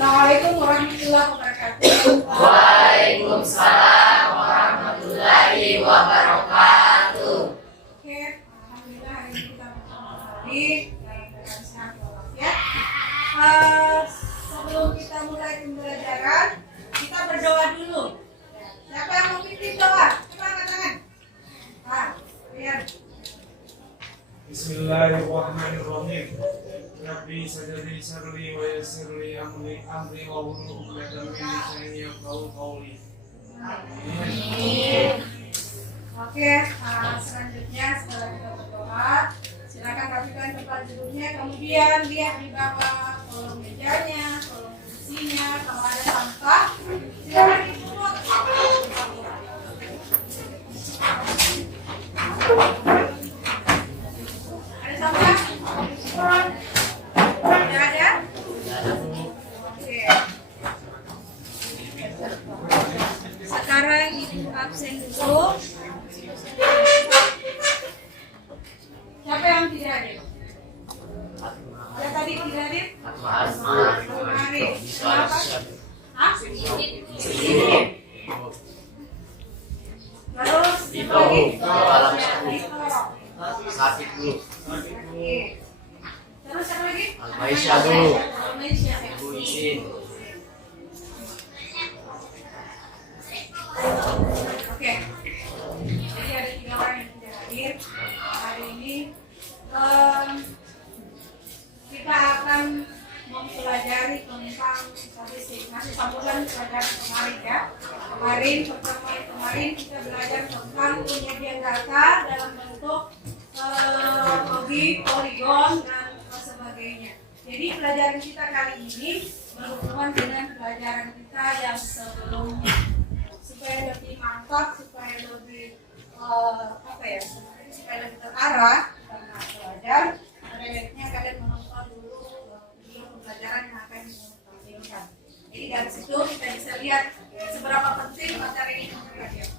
Assalamualaikum warahmatullahi wabarakatuh. Waalaikumsalam warahmatullahi wabarakatuh. Oke, alhamdulillah hari ini kita bertemu kembali dalam keadaan sehat walafiat. Sebelum kita mulai pembelajaran, kita berdoa dulu. Siapa yang mau pimpin doa? Coba angkat tangan. Lihat. Bismillahirrahmanirrahim. Rabbi sadri sarri wa yassirli amri wahlul 'uqdatam min lisani yafqahu qawli. Amin. Oke, selanjutnya setelah kita berdoa, silakan rapikan tempat duduknya, kemudian lihat di bawah kolong mejanya, kolong kursinya, kalau ada sampah, silakan dipungut. Ada sampah? Tidak ada? Oke. Sekarang ibu absen dulu. Siapa yang tidak hadir? Ada tadi tidak hadir? Hadir. Kenapa? Hah? Terus siapa lagi? Sakit dulu. Oke. Terus siapa lagi? Al-Maisha dulu. Al-Maisha. Ibu izin. Oke. Jadi ada 3 orang yang tidak hadir hari ini. Kita akan mempelajari tentang statistik. Masih sambungan pelajaran kemarin ya. Pertemuan kemarin kita belajar tentang penyediaan data dalam bentuk logi, poligon dan sebagainya. Jadi pelajaran kita kali ini berhubungan dengan pelajaran kita yang sebelumnya. Supaya lebih mantap, supaya lebih supaya lebih terarah karena belajar, pada baiknya kalian menonton dulu video pembelajaran yang akan ditampilkan. Jadi dari situ kita bisa lihat seberapa penting materi ini untuk kalian.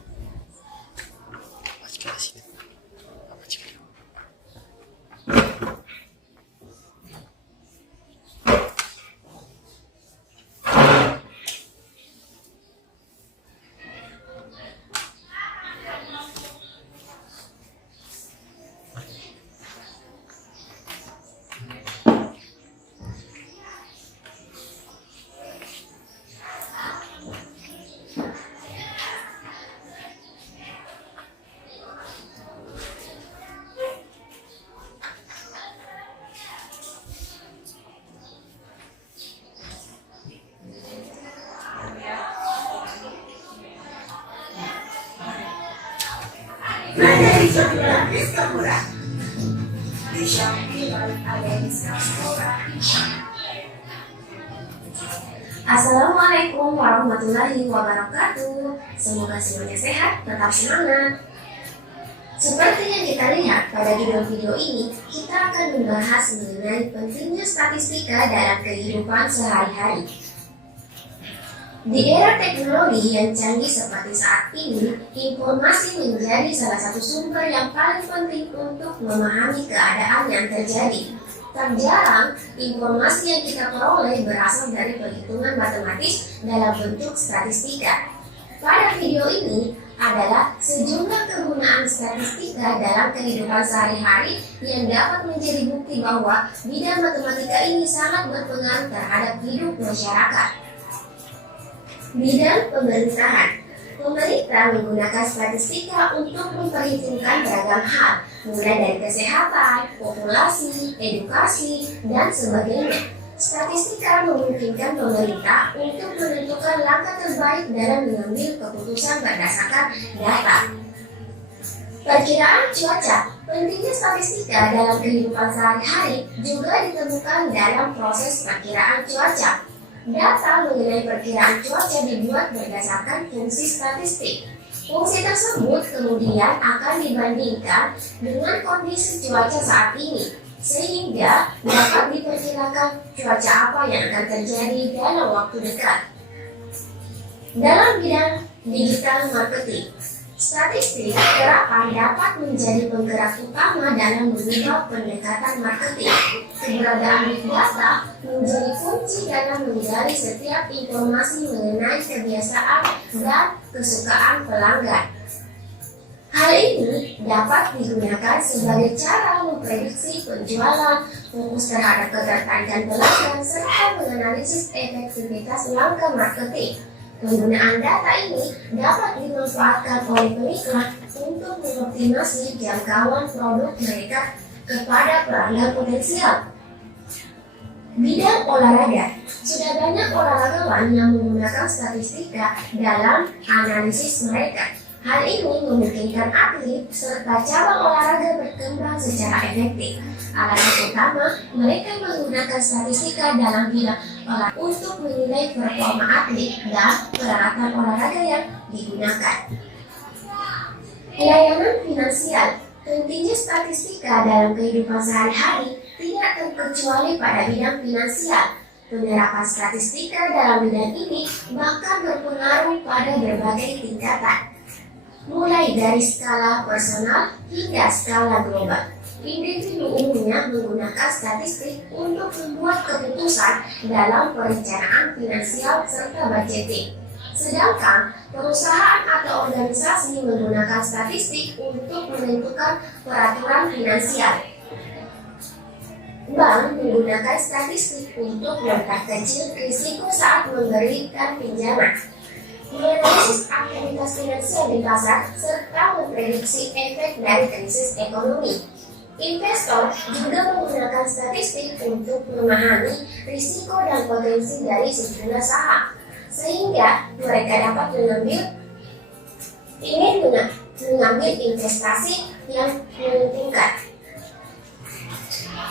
Materi jurnal diskon murah di Shopee ada diskon murah. Assalamualaikum warahmatullahi wabarakatuh. Semoga semuanya sehat, tetap semangat. Seperti yang kita lihat pada judul video ini, kita akan membahas mengenai pentingnya statistika dalam kehidupan sehari-hari. Di era teknologi yang canggih seperti saat ini, informasi menjadi salah satu sumber yang paling penting untuk memahami keadaan yang terjadi. Tak jarang, informasi yang kita peroleh berasal dari perhitungan matematis dalam bentuk statistika. Pada video ini adalah sejumlah kegunaan statistika dalam kehidupan sehari-hari yang dapat menjadi bukti bahwa bidang matematika ini sangat berpengaruh terhadap hidup masyarakat. Bidang pemerintahan. Pemerintah menggunakan statistika untuk memperhitungkan beragam hal, mulai dari kesehatan, populasi, edukasi, dan sebagainya. Statistika memungkinkan pemerintah untuk menentukan langkah terbaik dalam mengambil keputusan berdasarkan data. Perkiraan cuaca. Pentingnya statistika dalam kehidupan sehari-hari juga ditemukan dalam proses perkiraan cuaca. Data mengenai perkiraan cuaca dibuat berdasarkan fungsi statistik. Fungsi tersebut kemudian akan dibandingkan dengan kondisi cuaca saat ini, sehingga dapat diperkirakan cuaca apa yang akan terjadi dalam waktu dekat. Dalam bidang digital marketing, Statistik terapan dapat menjadi penggerak utama dalam mengubah pendekatan marketing. Keberadaan big data menjadi kunci dalam menggali setiap informasi mengenai kebiasaan dan kesukaan pelanggan. Hal ini dapat digunakan sebagai cara memprediksi penjualan, fokus terhadap ketertarikan pelanggan, serta menganalisis efektivitas langkah marketing. Penggunaan data ini dapat dimanfaatkan oleh pengiklan untuk mengoptimasi jangkauan produk mereka kepada pelanggan potensial. Bidang olahraga. Sudah banyak olahragawan yang menggunakan statistika dalam analisis mereka. Hal ini memungkinkan atlet serta cabang olahraga berkembang secara efektif. Alasan utama mereka menggunakan statistika dalam bidang olahraga untuk menilai performa atlet dan peralatan olahraga yang digunakan. Layanan finansial. Pentingnya statistika dalam kehidupan sehari-hari tidak terkecuali pada bidang finansial. Penerapan statistika dalam bidang ini bahkan berpengaruh pada berbagai tingkatan, mulai dari skala personal hingga skala global. Individu umumnya menggunakan statistik untuk membuat keputusan dalam perencanaan finansial serta budgeting. Sedangkan perusahaan atau organisasi menggunakan statistik untuk menentukan peraturan finansial. Bank menggunakan statistik untuk memperkecil risiko saat memberikan pinjaman, menganalisis aktivitas finansial di pasar, serta memprediksi efek dari krisis ekonomi. Investor juga menggunakan statistik untuk memahami risiko dan potensi dari sejumlah saham, sehingga mereka dapat mengambil investasi yang menguntungkan.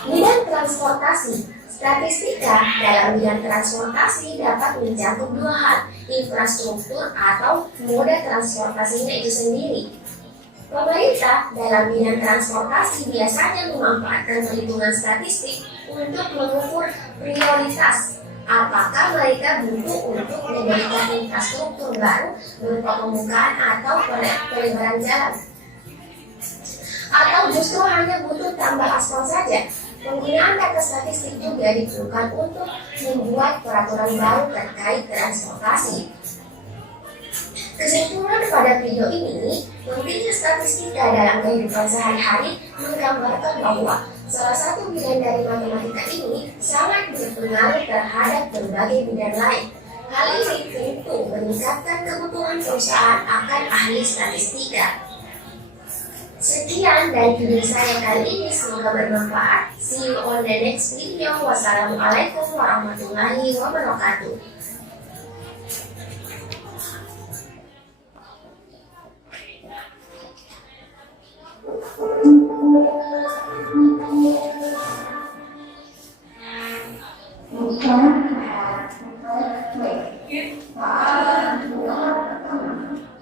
Bidang transportasi. Statistika dalam bidang transportasi dapat mencakup dua hal, infrastruktur atau moda transportasinya itu sendiri. Pemerintah dalam bidang transportasi biasanya memanfaatkan perhitungan statistik untuk mengukur prioritas. Apakah mereka butuh untuk memberikan infrastruktur baru berupa pembukaan atau pelebaran jalan, atau justru hanya butuh tambah aspal saja. Penggunaan data statistik juga diperlukan untuk membuat peraturan baru terkait transportasi. Kesimpulan pada video ini, pentingnya statistika dalam kehidupan sehari-hari menggambarkan bahwa salah satu bidang dari matematika ini sangat berpengaruh terhadap berbagai bidang lain. Hal ini tentu meningkatkan kebutuhan perusahaan akan ahli statistika. Sekian dari video saya kali ini, semoga bermanfaat. See you on the next video. Wassalamualaikum warahmatullahi wabarakatuh.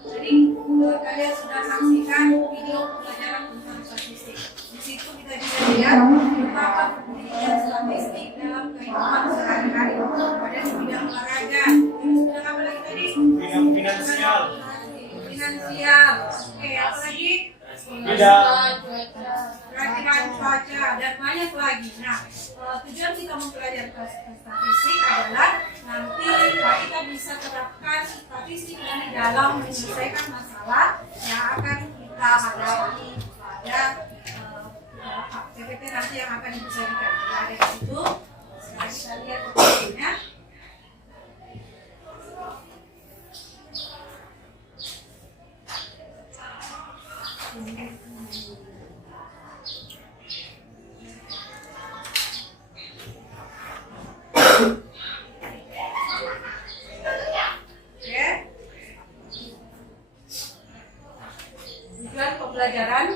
Jadi kalian sudah saksikan video pembelajaran tentang statistik. Di situ kita bisa lihat betapa pentingnya statistik dalam kehidupan sehari-hari. Ada di bidang olahraga. Terus bidang apa lagi tadi? Bidang finansial. Finansial. Oke, apa lagi? Bidang Perhatian cuaca dan banyak lagi. Nah, tujuan kita mempelajari statistik adalah nanti kita bisa terapkan statistik ini dalam menyelesaikan masalah yang akan kita hadapi pada PPT nanti yang akan disajikan. Ada di situ. Sekarang kita lihat PPT-nya. Tujuan pembelajaran.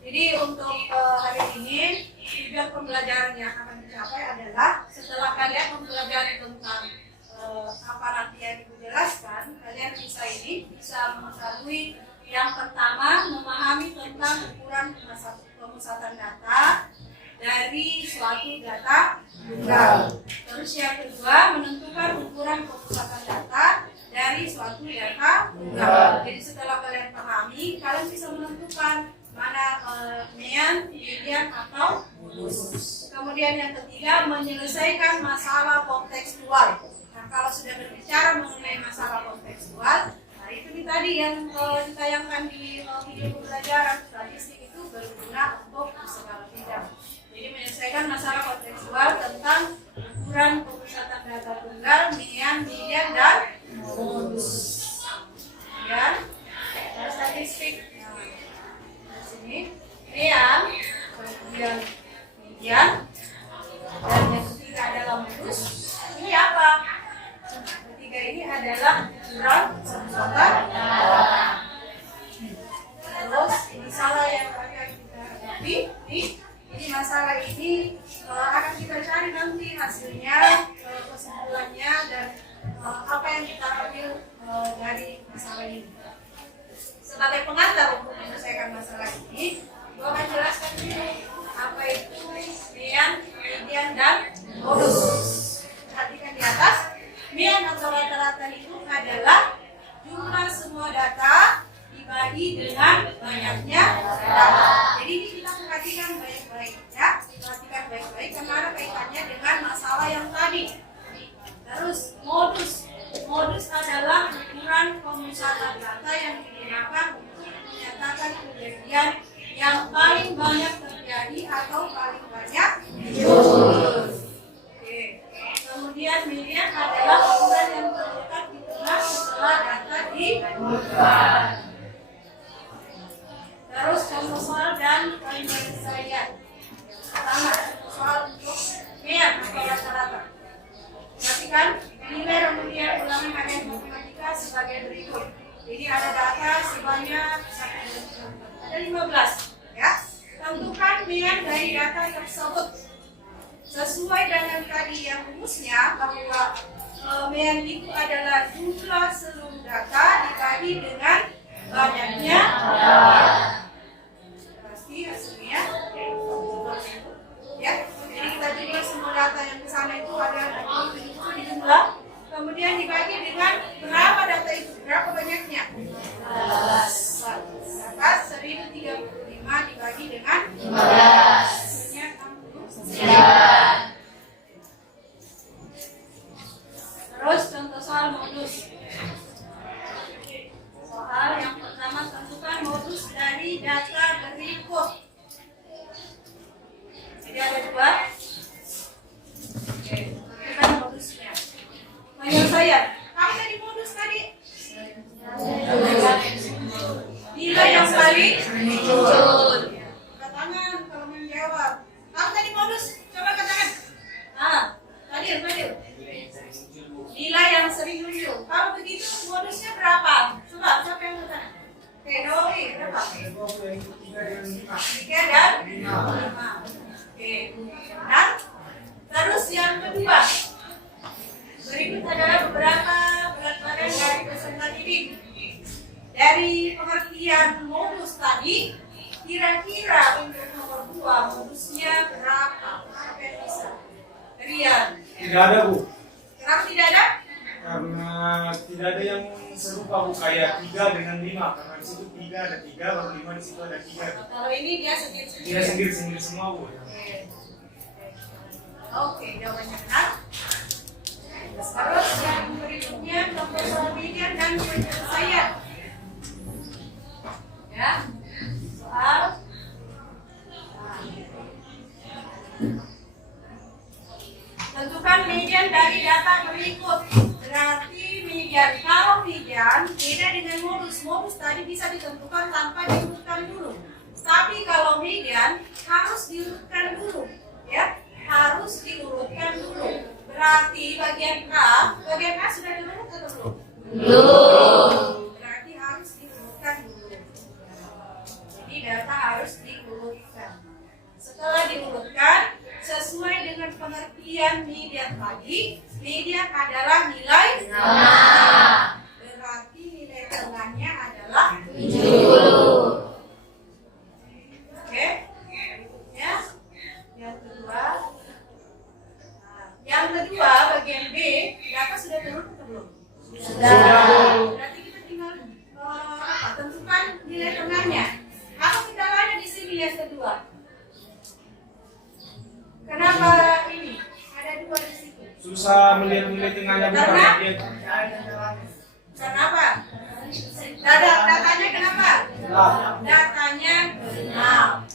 Jadi untuk hari ini tujuan pembelajaran yang akan dicapai adalah setelah kalian mempelajari tentang apa nanti yang Ibu jelaskan, kalian bisa mengetahui yang pertama memahami tentang ukuran pemusatan data dari suatu data tunggal. Terus yang kedua menentukan ukuran pemusatan data dari suatu data tunggal. Jadi setelah kalian median atau modus. Kemudian yang ketiga, menyelesaikan masalah kontekstual. Nah, kalau sudah berbicara mengenai masalah kontekstual, nah itu tadi yang ditayangkan di video pembelajaran statistik itu berguna untuk segala bidang. Jadi menyelesaikan masalah kontekstual tentang ukuran pemusatan data tunggal, median, dan modus. Kemudian statistik. Nah, di sini kemudian median, dan yang ketiga adalah modus. Ini apa? Ketiga ini adalah ukuran pemusatan data. Terus ini salah yang akan kita hadapi. Ini masalah ini akan kita cari nanti hasilnya, kesimpulannya, dan apa yang kita ambil dari masalah ini. Sebagai pengantar untuk menyelesaikan masalah ini, gue akan jelaskan dulu apa itu median, dan modus. Perhatikan di atas, median atau rata-rata itu adalah jumlah semua data dibagi dengan banyaknya data. Jadi ini kita perhatikan baik-baik ya, perhatikan baik-baik karena ada kaitannya dengan masalah yang tadi. Terus modus adalah ukuran pemusatan data yang digunakan untuk menyatakan kejadian yang paling banyak terjadi atau paling banyak muncul. Kemudian median adalah ukuran yang terletak di tengah setelah data dikumpulkan. Terus contoh soal dan penyelesaian. Pertama, soal untuk median atau rata-rata. Perhatikan nilai kemudian ulangan harian matematika sebagai berikut. Jadi ada data sebanyak 15 ya. Tentukan median dari data tersebut. Sesuai dengan tadi yang rumusnya bahwa median itu adalah jumlah seluruh data dibagi dengan banyaknya data. Pasti hasilnya ya. Jadi kita jumlah semua data yang ke sana itu ada di jumlah. Kemudian dibagi dengan berapa data itu, berapa banyaknya? 15. Dapat 1035 dibagi dengan 15. Hasilnya 69. Terus contoh soal modus. Soal yang pertama, tentukan modus dari data berikut. Jadi ada dua. Oke, tentukan modusnya. Penyelesaian. Kamu tadi modus tadi? Nilai yang paling muncul. Angkat tangan kalau menjawab. Kamu tadi modus? Coba katakan. Fadil. Nilai yang sering muncul. Kalau begitu modusnya berapa? Coba, siapa yang bertanya? Oke, Doi, berapa? 3 dan 5. Oke, dan terus yang kedua. Berikut adalah beberapa berat badan dari peserta didik. Dari pengertian modus tadi, kira-kira untuk nomor 2 modusnya berapa? Siapa yang bisa? Rian. Tidak ada, Bu. Kenapa tidak ada? Karena tidak ada yang serupa, Bu, kayak 3 dengan 5. Karena di situ 3 ada 3, baru 5 di situ ada 3. Kalau ini dia sendiri-sendiri. Dia sendiri-sendiri semua, Bu. Oke, jawabannya benar. Terus yang berikutnya contoh soal median dan penyelesaian. Ya, soal tentukan median dari data berikut. Berarti median, kalau median beda dengan modus. Modus tadi bisa ditentukan tanpa diurutkan dulu. Tapi kalau median harus diurutkan dulu, ya, harus diurutkan dulu. Berarti bagian A sudah diurut atau belum? Belum. Berarti harus diurutkan dulu. Jadi data harus diurutkan. Setelah diurutkan, sesuai dengan pengertian median tadi, median adalah nilai tengah. Berarti nilai tengahnya adalah 70. Oke. Ya. Yang kedua bagian B, data sudah turun atau belum? Sudah. Berarti kita tinggal usah melihat-lihat tengahnya bukan sakit. Karena apa? Datanya kenapa? Datanya genap.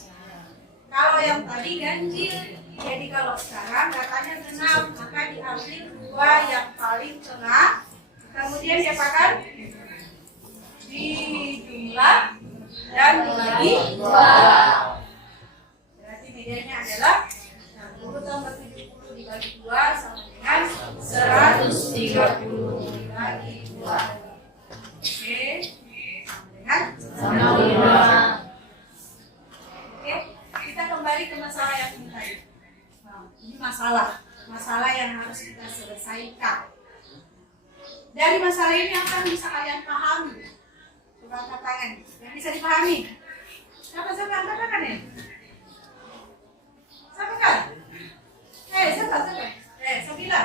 Kalau yang tadi ganjil, jadi kalau sekarang datanya genap, maka diambil 2 yang paling tengah, kemudian diapakan? Dijumlah dan dibagi 2. Berarti nilainya adalah 60 tambah 70 dibagi 2 sama dengan 130 dibagi 2. Oke, sama dengan Oke, kita kembali ke masalah yang ini tadi. Nah, ini masalah yang harus kita selesaikan. Dari masalah ini apa yang bisa kalian pahami? Coba angkat tangan. Yang bisa dipahami? Siapa angkat tangan ya? Siapa kan? Siapa? Sabila.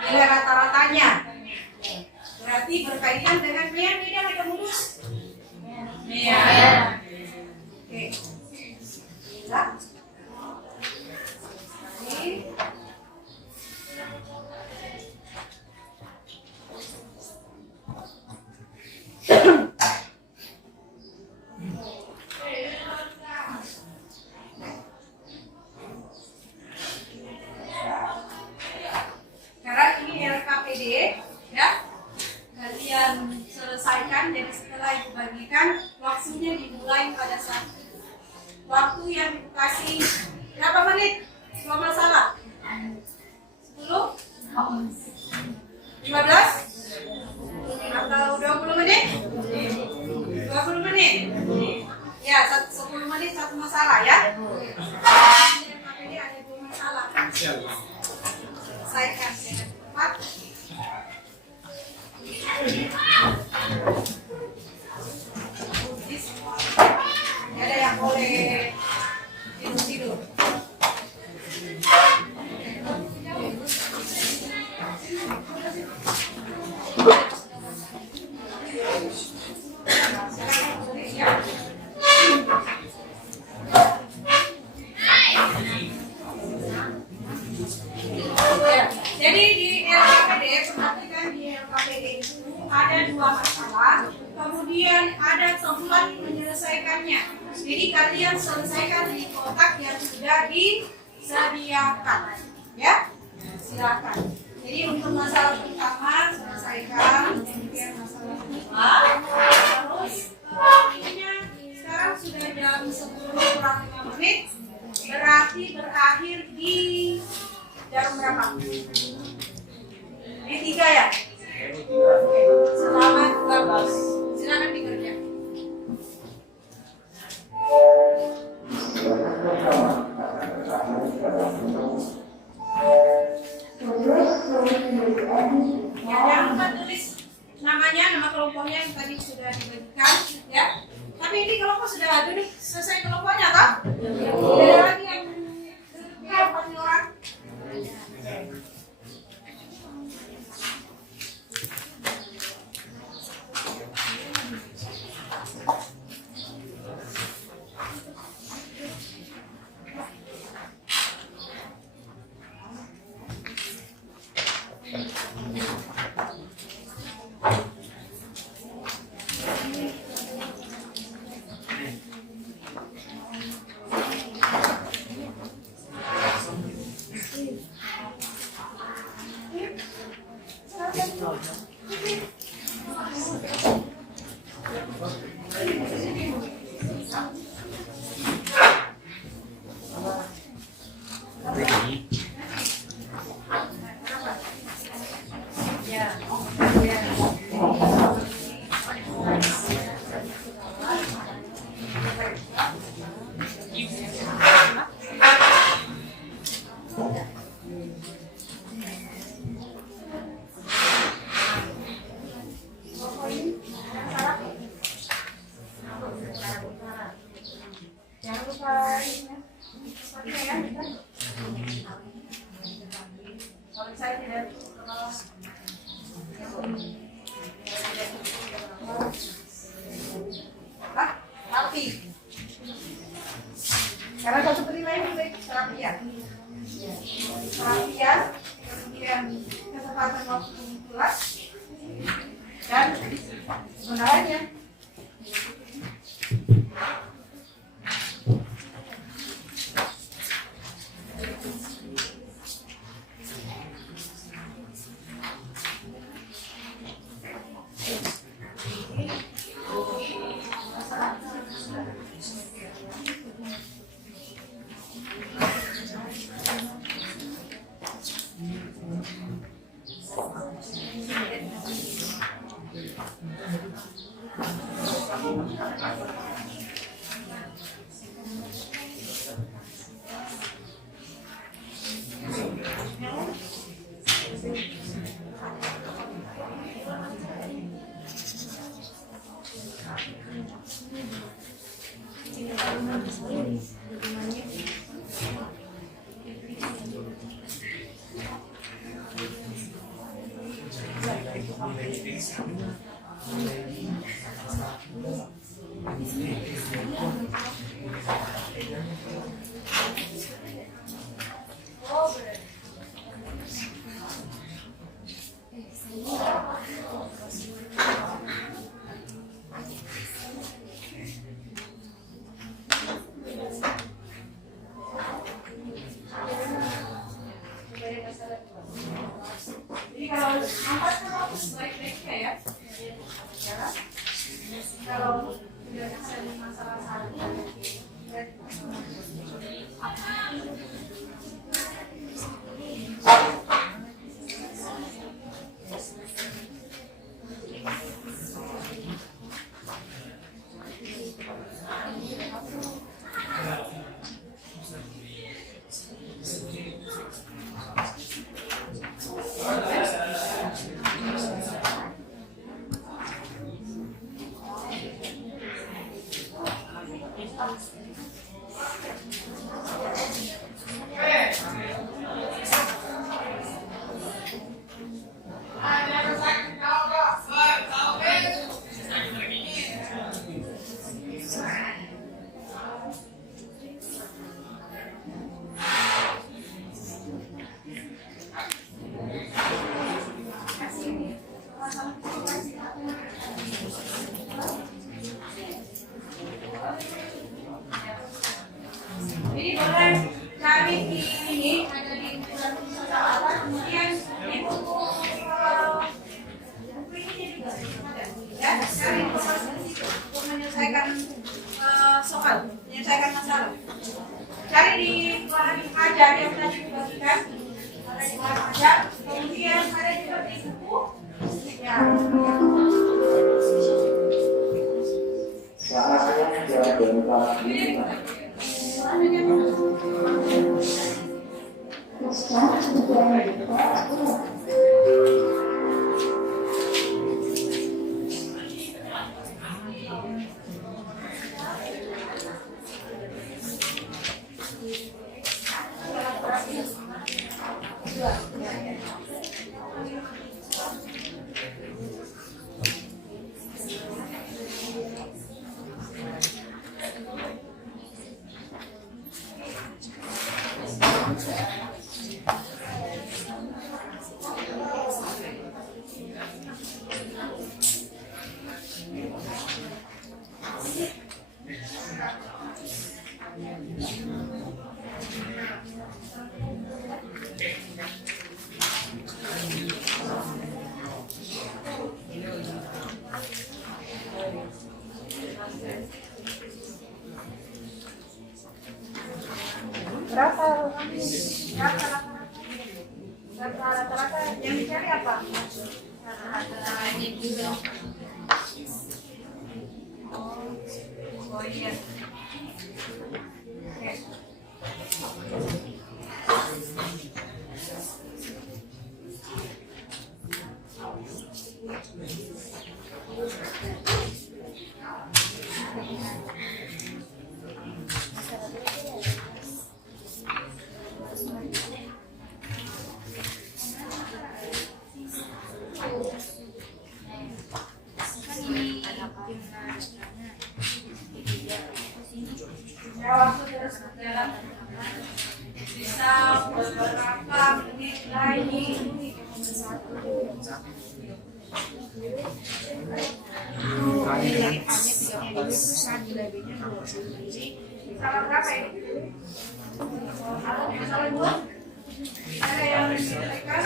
Nilai rata-ratanya. Berarti berkaitan dengan median atau mulus? Median. Oke. Bila. Sekarang ini LKPD, ya. Kalian selesaikan, jadi setelah dibagikan, waktunya dimulai pada saat waktu yang dikasih berapa menit? 2 masalah. 10? 15? Atau 20 menit? 20 menit? Ya, 10 menit 1 masalah ya. LKPD ada 2 masalah. Selesaikan dengan cepat. Ada yang boleh tidur. Jadi di LKPD, perhatikan di LKPD itu ada 2 masalah, kemudian ada tempat menyelesaikannya. Jadi kalian selesaikan di kotak yang sudah disediakan, ya. Silakan. Jadi untuk masalah pertama selesaikan, kemudian masalah kedua, terus ininya sekarang sudah jam 10 kurang 5 menit, berarti berakhir di jam berapa? Di 3 ya? Selamat bagus. Silakan dikerja. Ya, jangan lupa tulis namanya, nama kelompoknya yang tadi sudah diberikan, ya. Tapi ini kelompok sudah ada nih, selesai kelompoknya, toh? Tidak ada lagi yang panggil orang. Jangan lupa sepatunya ya. Kalau saya tidak rapi. Jadi kalau angkat kan harus baik-baiknya ya. Kalau tidak ada masalah salin, jadi boleh cari di ini ada di bulan pesawat, kemudian di buku ini juga ada ya, cari informasi di situ untuk menyelesaikan soal, menyelesaikan masalah. Cari di bahan ajar yang tadi dibagikan, ada di bahan ajar, kemudian ada juga di buku ya. Berapa rata-rata yang dicari apa? Oh iya. Oke. Ya, waktu terus berjalan bisa beberapa menit lagi. Salah berapa ini? Salah dua? Ada yang diselesaikan?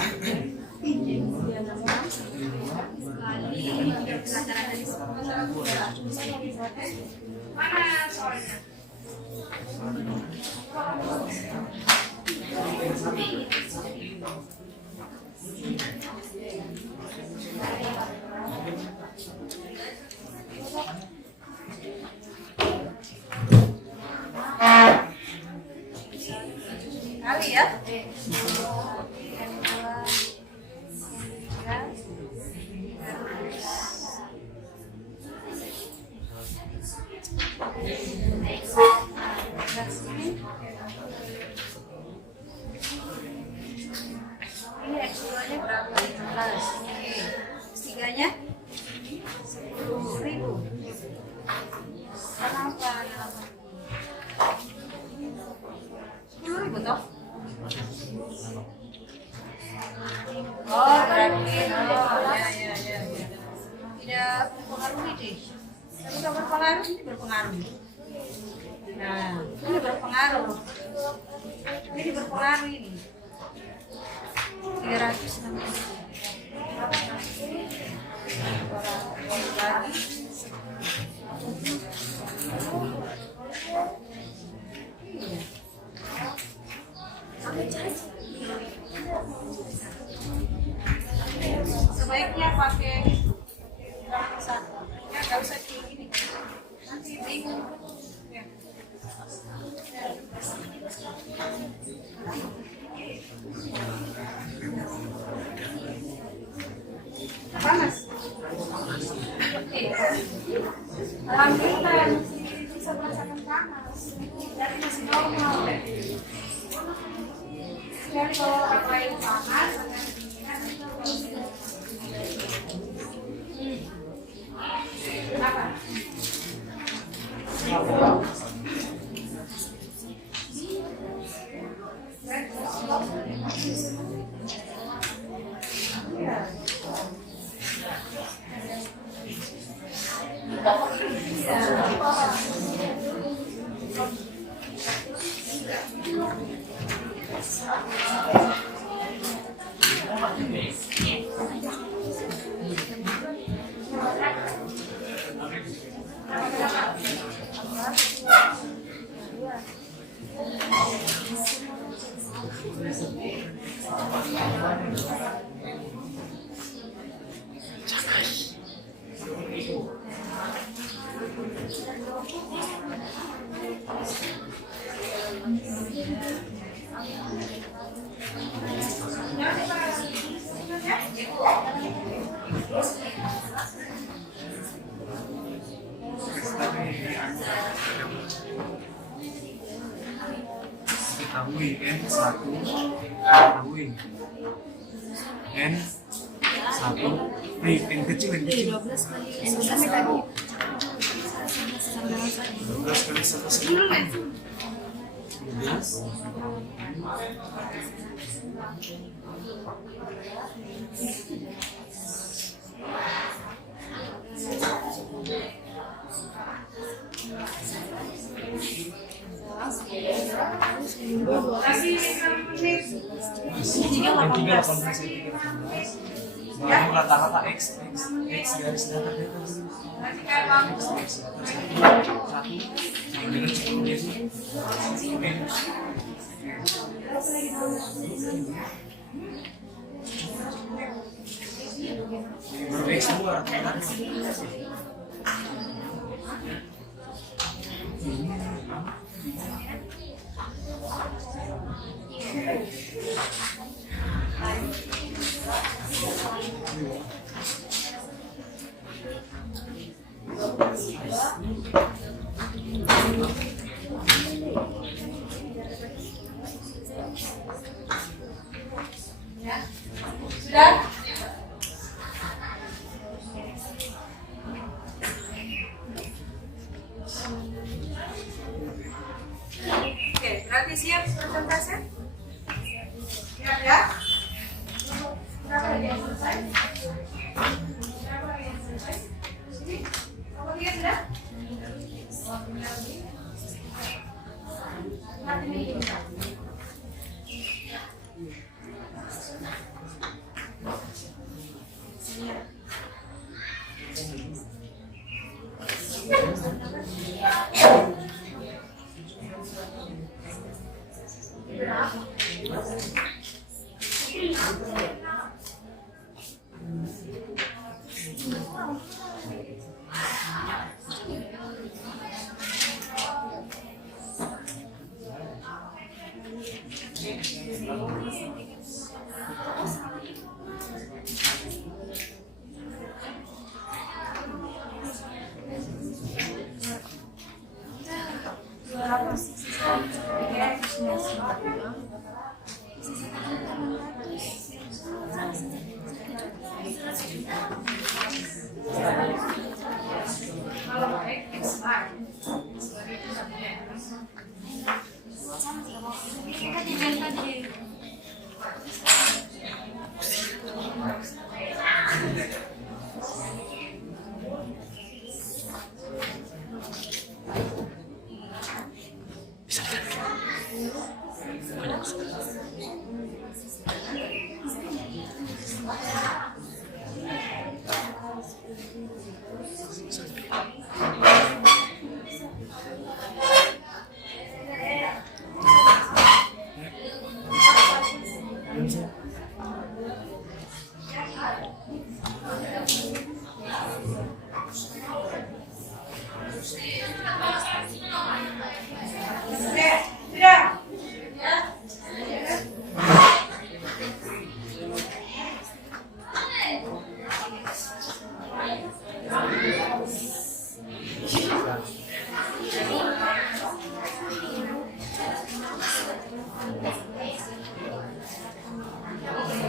Mana soalnya? Totalnya berapa? 15. Oke. Tiganya 10.000. Kenapa? 10.000 toh? Oh, berarti ya. Tidak mempengaruhi deh. Tapi kalau berpengaruh ini berpengaruh. Nah, ini berpengaruh. Ini berpengaruh ini. 360. Lagi. Sebaiknya pakai satu. Ya, nggak usah kayak gini. Nanti bingung. Ya. Panas. Oke. Alhamdulillah bisa merasakan panas. Jadi masih normal. Jadi kalau orang lain panas, kenapa? Ketahui N1, ketahui N1, N kecil, 12 kali 12 kali 1 Baru rata-rata X garis datar itu. Baru X dua rata-rata. Sudah? Oke, berarti siap presentasi? Siap ya? Berapa yang selesai? Berapa yang selesai? Sini? Kamu lihat sudah? Nanti ini bisa.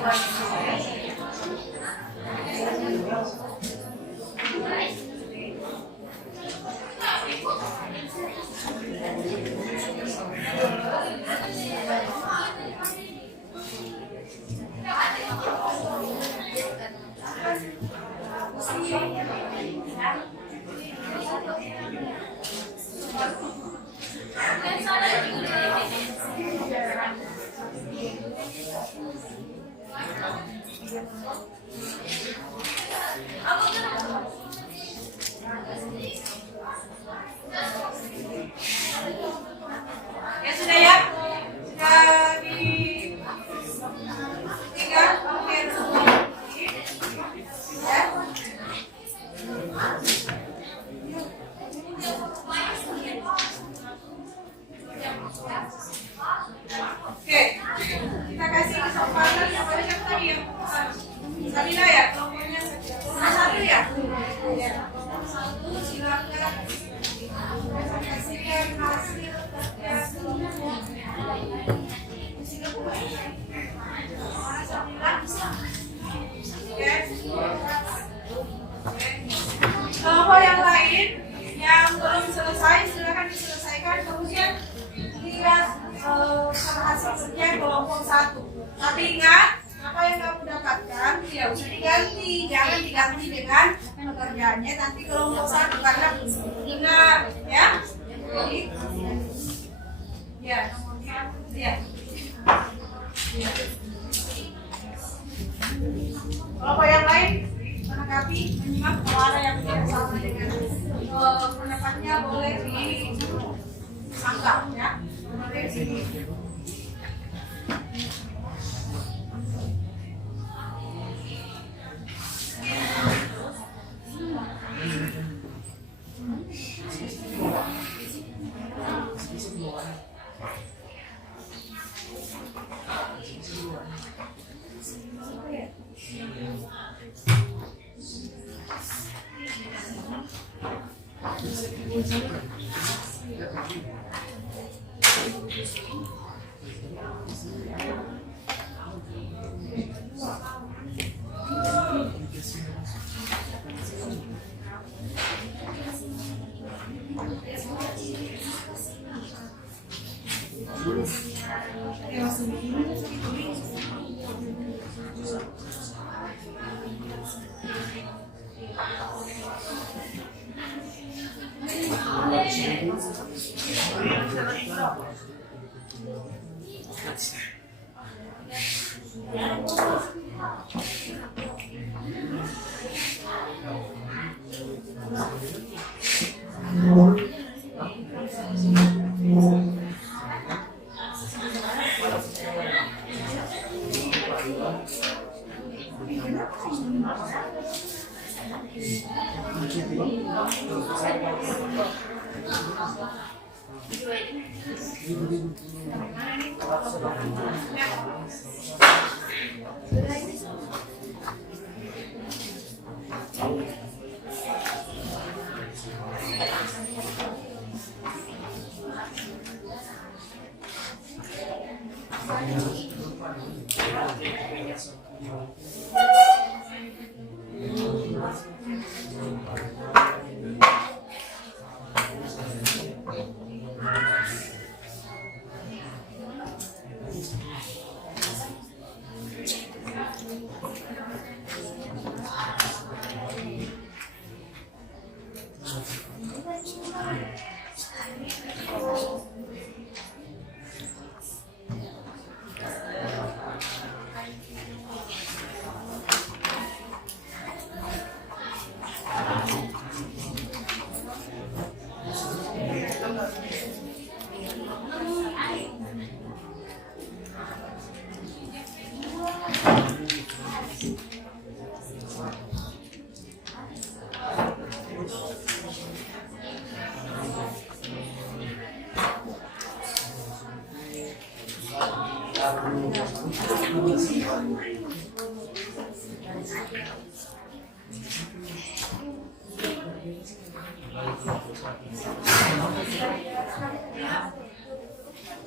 Ya sudah ya, sudah di tiga, oke ya. Oke, kita kasih kesempatan kepada siapa tadi ya? Salina ya, kelompoknya satu ya? Ya, satu silakan. Saya kasihkan hasil kerja kelompok. Kelompok yang lain yang belum selesai silakan diselesaikan, kemudian lihat hasil kerja kelompok satu. Tapi ingat, apa yang kamu dapatkan tidak usah diganti, jangan diganti dengan pekerjaannya nanti kelompok satu karena ingat ya. Jadi, ya, ya. Kelompok yang lain menanggapi, menyimak kalau ada yang tidak sama dengan pendapatnya boleh dianggap ya. Boleh di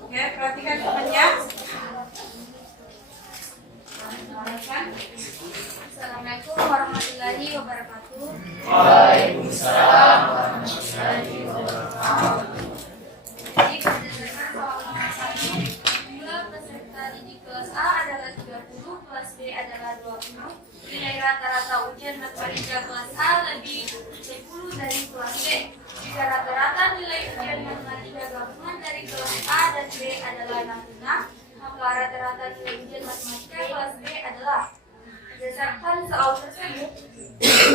Ya, perhatikan temannya. silakan. Assalamualaikum warahmatullahi wabarakatuh. Waalaikumsalam warahmatullahi wabarakatuh. Jadi berdasarkan soal nomor 1, jumlah peserta didik kelas A adalah 30, kelas B adalah 20. Nilai rata-rata ujian matematika kelas A lebih 10 dari kelas B. Jika rata-rata nilai ujian matematika gabungan dari kelas A dan B adalah 66, maka rata-rata nilai ujian matematika kelas B adalah. Berdasarkan soal tersebut,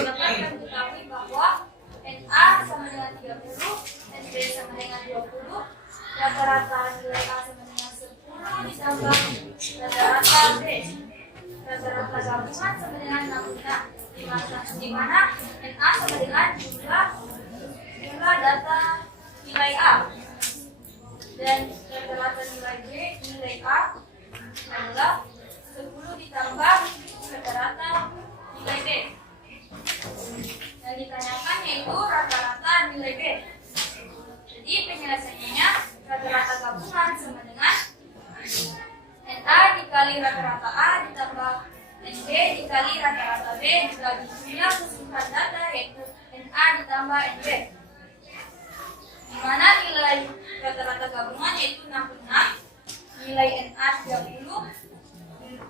dapat diketahui bahwa NA sama dengan 30, NB sama dengan 20, rata-rata nilai A sama dengan 10 ditambah rata-rata B. Rata-rata gabungan sama dengan 66, di mana NA sama dengan jumlah data nilai A. Dan rata-rata nilai B, nilai A adalah 10 ditambah rata-rata nilai B. Yang ditanyakan yaitu rata-rata nilai B. Jadi penyelesaiannya rata-rata gabungan sama dengan NA dikali rata-rata A ditambah NB dikali rata-rata B dibagi jumlah keseluruhan data yaitu NA ditambah NB. Di mana nilai rata-rata gabungan yaitu 66, nilai NA 30,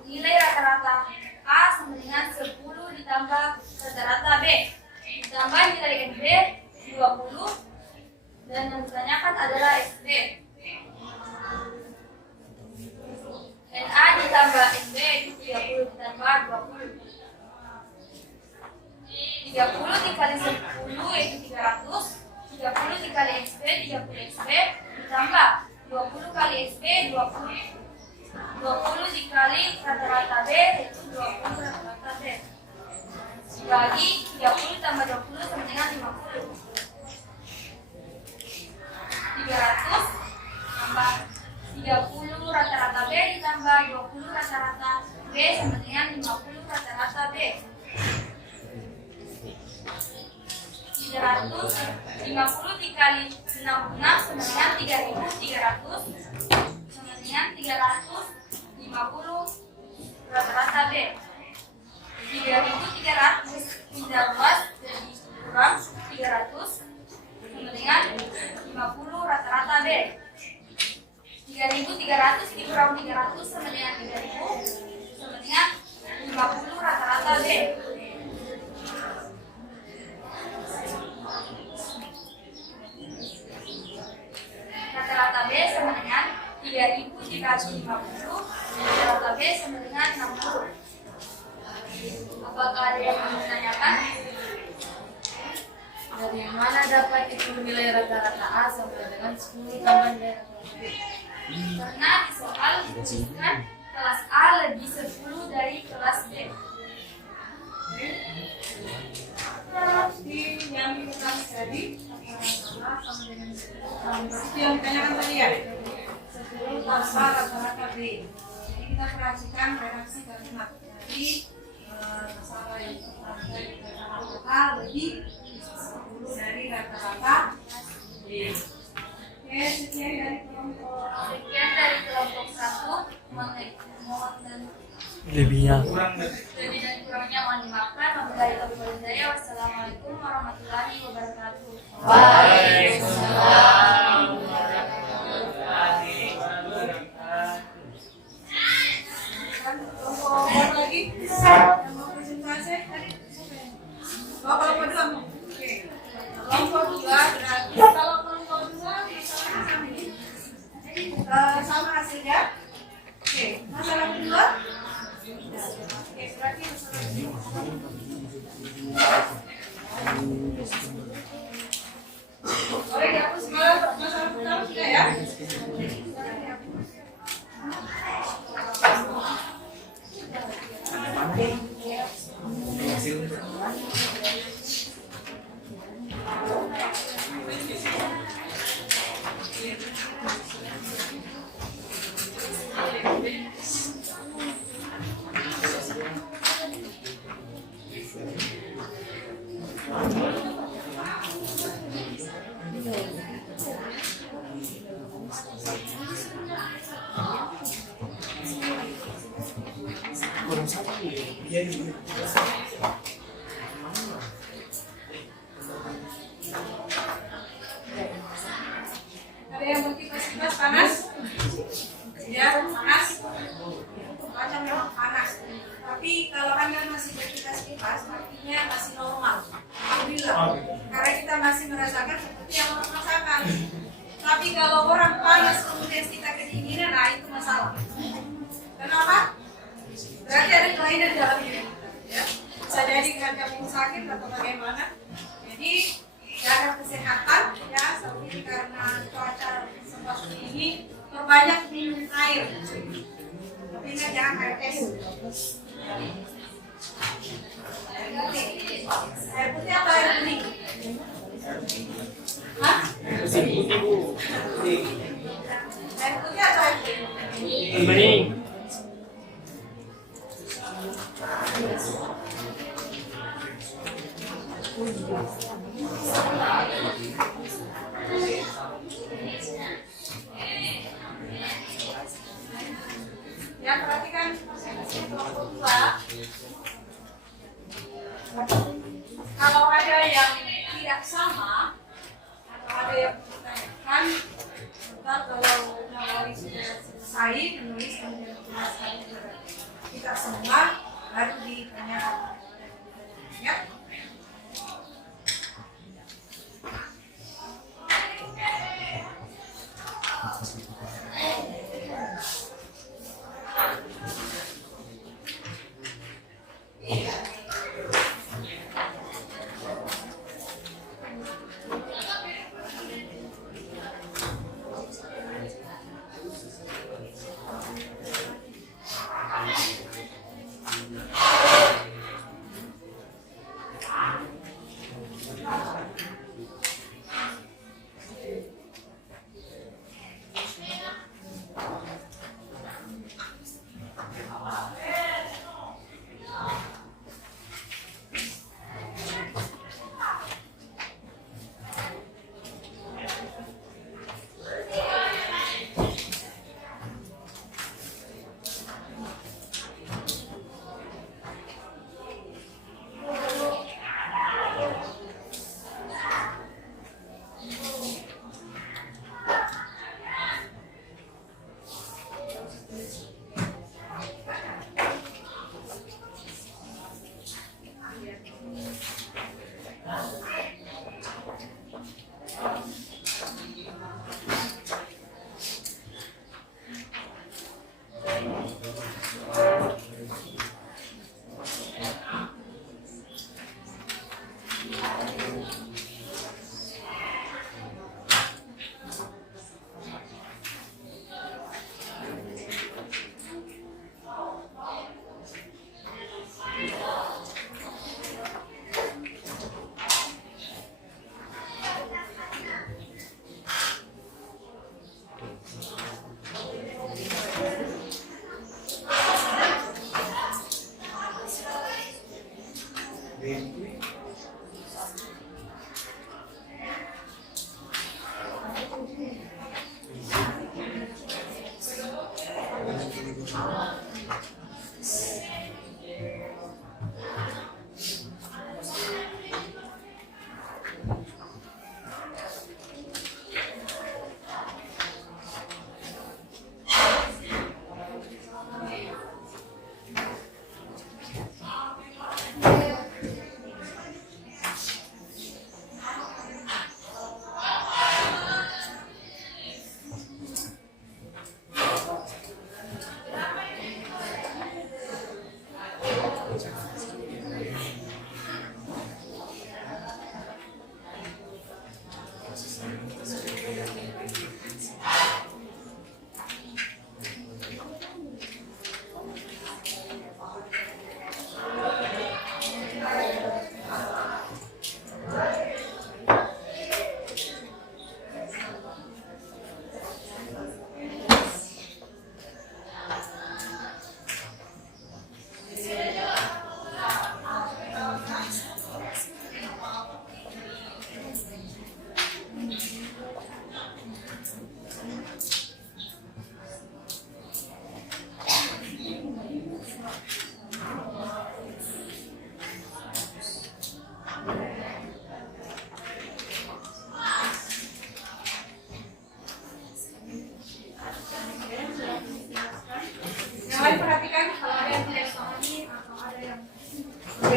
nilai rata-rata A sama dengan 10 ditambah rata-rata B ditambah nilai NB 20 dan yang ditanyakan adalah SB. NA ditambah NB itu 30 ditambah 20. 30 dikali 10 yaitu 300, 30 dikali XB 30 XB ditambah 20 kali XB 20 dikali rata-rata B yaitu 20 rata-rata B dibagi 30 tambah 20 sama dengan 50. 300 tambah 30 rata-rata B ditambah 20 rata-rata B sama dengan 50 rata-rata B. 350 dikali 66 sama dengan 3.300 sama dengan 350 rata-rata B. 3.300 pindah luas jadi kurang 300 sama dengan 50 rata-rata B. 3.300 dikurang 300 sama dengan 3.000 sama dengan 50 rata-rata B. Rata-rata B sama dengan 3.000 dikali 50, rata-rata B sama dengan 60. Apakah ada yang menanyakan? Dari mana dapat itu nilai rata-rata A sama dengan 10 tambah nilai rata-rata B? Karena di soal disebutkan kelas A lebih 10 dari kelas B. Di yang kita tadi sama dengan yang ditanyakan tadi ya 10 tambah rata-rata B. Jadi kita perhatikan redaksi kalimat. Jadi masalah yang pertama rata-rata A lebih 10 dari rata-rata B. Oke, sekian dari kelompok 1. Mohon dan Lebihnya. lebih dan kurangnya mohon dimaafkan. Wabillahi taufiq wal hidayah. Wassalamualaikum warahmatullahi wabarakatuh. Waalaikumsalam. kelompok baru lagi yang mau presentasi tadi kelompok 2. Oke, kelompok 2 berarti kalau kelompok 2 masalahnya sama ini sama hasilnya. Oke, masalah kedua. Oke, berarti masalah kedua. Boleh dihapus masalah pertama sudah ya? Kurang satu. Ada yang motivasi panas? Ya, panas. Macam memang panas. Tapi kalau Anda masih beraktivitas, artinya masih normal. Alhamdulillah. Karena kita masih merasakan seperti yang orang rasakan. Tapi kalau orang panas kemudian kita kedinginan, nah itu masalah. Kenapa? Berarti ada kelainan dalam diri kita. Ya. Bisa jadi karena kamu sakit atau bagaimana. Jadi jaga kesehatan ya, seperti karena cuaca seperti ini perbanyak minum air. Tapi jangan air es. Air putih atau air bening? Hah? Air putih atau air bening? Bening. Ya, perhatikan kelompok 2. Kalau ada yang tidak sama atau ada yang ditanyakan, ntar kalau menulis sudah selesai, menulis kemudian menjelaskan kita semua baru ditanyakan. Ya.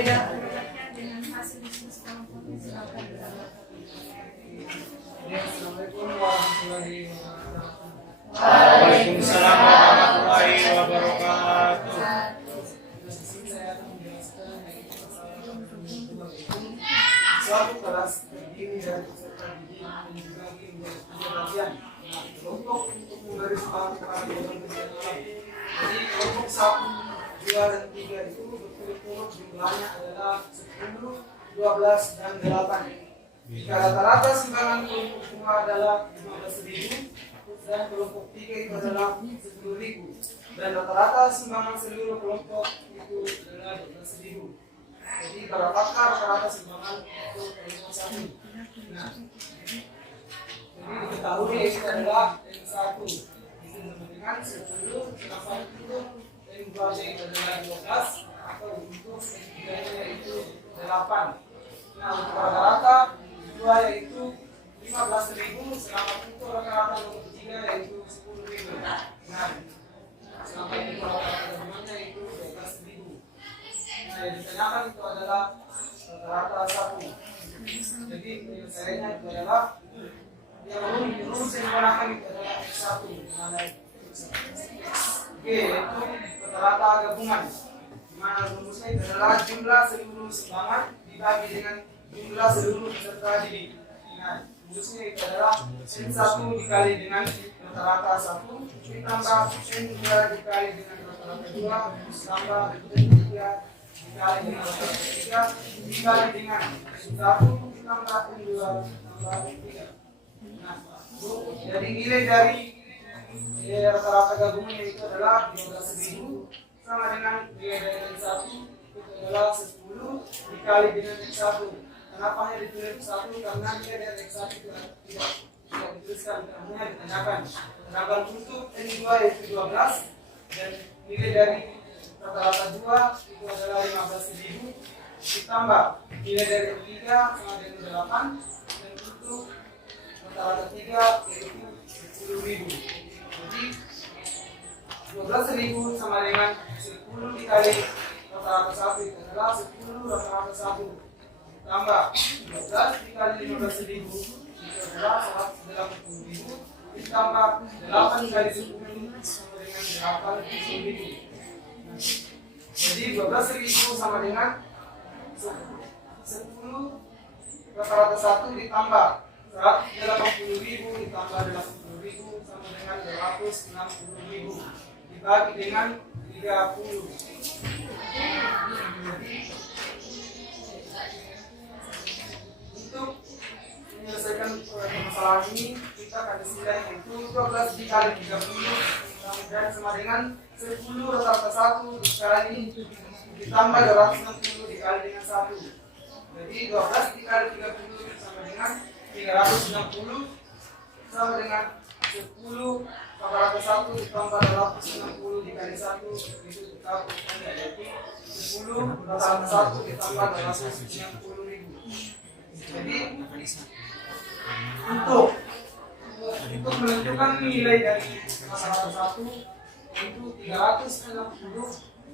biaya berobatnya dengan hasil bisnis kelompoknya. Silakan. Assalamualaikum warahmatullahi wabarakatuh. Waalaikumsalam warahmatullahi wabarakatuh. Saya akan menjelaskan masalah suatu kelas terdiri dari peserta didik yang dibagi menjadi 3 bagian. Kelompok untuk memberi semangat kepada dalam kegiatan. Jadi kelompok 1, 2, dan 3 itu berturut-turut jumlahnya adalah 10, 12, dan 8. Jika rata-rata sumbangan kelompok 2 adalah 15.000 dan kelompok 3 itu adalah 10.000 dan rata-rata sumbangan seluruh kelompok itu adalah 12.000. Jadi berapakah rata-rata sumbangan untuk kelompok 1? Nah, jadi diketahui itu adalah M1 itu sama dengan 10, 80, M2 itu adalah 12 atau untuk M3 yaitu 8. Nah, untuk rata-rata 2 yaitu 15.000, sedangkan untuk rata-rata nomor 3 yaitu 10.000. Nah, sedangkan itu rata-rata gabungannya yaitu 12.000. Nah, yang ditanyakan itu adalah rata-rata 1. Jadi penyelesaiannya itu adalah yang rumus yang digunakan itu adalah X1 dimana Oke, yaitu rata-rata gabungan dimana rumusnya itu adalah jumlah seluruh sumbangan dibagi dengan jumlah seluruh peserta didik. Nah, rumusnya itu adalah N1 dikali dengan rata-rata 1 ditambah N2 dikali dengan rata-rata 2 ditambah N3 dikali dengan rata-rata 3 dikali dengan N1 ditambah N2 ditambah N3. Nah, jadi nilai dari rata-rata gabungannya itu adalah 12.000 sama dengan nilai dari N1 itu adalah 10 dikali dengan X1. Kenapa hanya ditulis 1? Karena nilai dari X1 itu tidak dituliskan, karena ditanyakan. Sedangkan untuk N2 yaitu 12 dan nilai dari rata-rata 2 itu adalah 15.000 ditambah nilai dari N3 sama dengan 8 dan untuk rata-rata 3 yaitu 10.000. Jadi 12.000 sama dengan 10 dikali rata-rata 1 itu adalah 10 rata-rata 1 tambah 12 dikali 15.000 itu adalah 180.000 ditambah 8 kali 10 sama dengan 80.000. Jadi 12.000 sama dengan 10 rata-rata 1 ditambah 180.000 ditambah 80.000 sama dengan 260.000 dibagi dengan 30. Untuk menyelesaikan permasalahan ini kita akan nilai yaitu 12 dikali 30 dan sama dengan 10 rata-rata 1 dikali ditambah 260 dikali dengan 1. Jadi 12 dikali 30 sama dengan 360 sama dengan 10 rata-rata 1 ditambah 260 dikali 1 itu tetap yaitu 10 rata-rata 1 ditambah 260.000. Jadi untuk menentukan nilai dari rata-rata 1 itu 360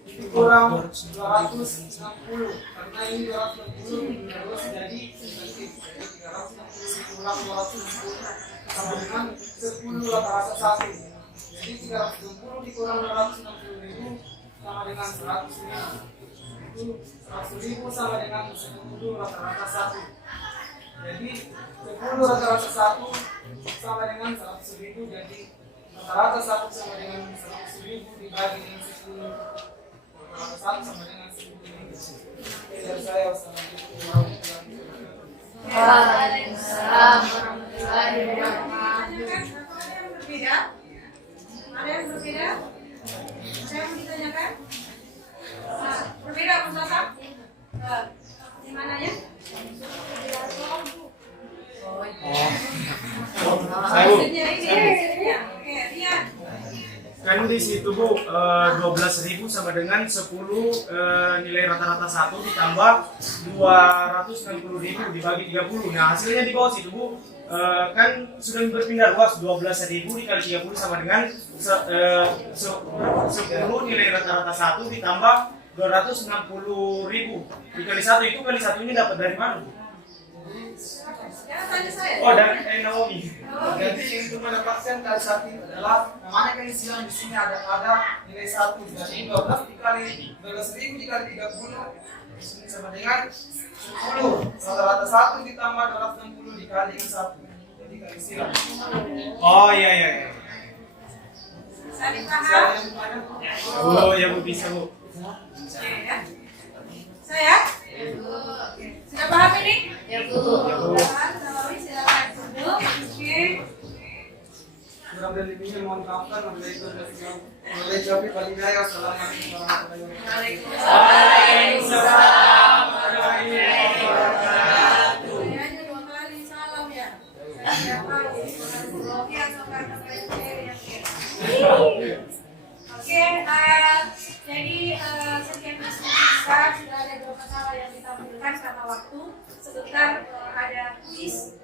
dikurang 260 karena ini 260 terus jadi negatif. Jadi 360 dikurang 260 sama dengan 10 rata-rata 1. Jadi 360 dikurang 260.000 sama dengan 100.000. Itu 100.000 sama dengan 10 rata-rata 1. Jadi 10 rata-rata 1 sama dengan 100.000. Jadi rata-rata 1 sama dengan 100.000 dibagi dengan 10 rata-rata 1 sama dengan 10.000. Dari saya wassalamualaikum warahmatullahi wabarakatuh. Waalaikumsalam warahmatullahi wabarakatuh. Ada yang berbeda? Ada yang ditanyakan? Berbeda Mustafa? Di mananya? Maksudnya ini ya. Oke, lihat. Kan di situ Bu 12.000 sama dengan 10 nilai rata-rata 1 ditambah 260.000 dibagi 30. Nah hasilnya di bawah situ Bu kan sudah berpindah luas. 12.000 dikali 30 sama dengan 10 nilai rata-rata 1 ditambah 260.000 dikali 1 itu kali 1 ini dapat dari mana? Jangan tanya saya. Oh dari Naomi. Jadi untuk mendapatkan kali satu itu adalah namanya kan istilah di sini ada nilai 1. Jadi 12 dikali 12.000 dikali 30 ini sama dengan 10. Rata-rata 1 ditambah 260 dikali dengan 1. Jadi kali istilah. Oh iya. Bisa dipaham? Oh ya Bu, bisa Bu. Oke ya. Saya? Oke. Sudah paham ini? Ya Bu. Silakan, Nawawi, silakan duduk. Oke. Kurang dari ini mohon maafkan mulai jawab paling gaya. Assalamualaikum warahmatullahi wabarakatuh. Waalaikumsalam warahmatullahi wabarakatuh. Saya aja 2 kali salam ya. Saya siapa? Rofi atau karena saya Oke, jadi sekian diskusi kita sudah ada 2 masalah yang ditampilkan karena waktu. Sebentar ada kuis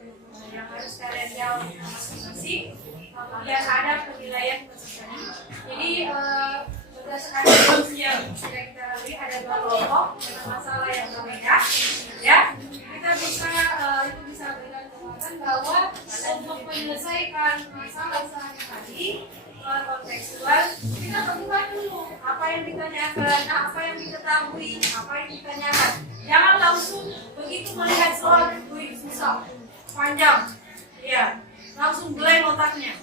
yang harus kalian jawab masing-masing. Kemudian ada penilaian peserta. Jadi berdasarkan diskusi yang sudah kita lalui ada 2 kelompok dengan masalah yang berbeda. Ya, kita bisa itu bisa berikan penguatan bahwa untuk menyelesaikan masalah sehari-hari kontekstual, kita temukan dulu apa yang ditanyakan, apa yang diketahui, apa yang ditanyakan. Jangan langsung begitu melihat soal, wih susah, panjang, ya langsung blank otaknya.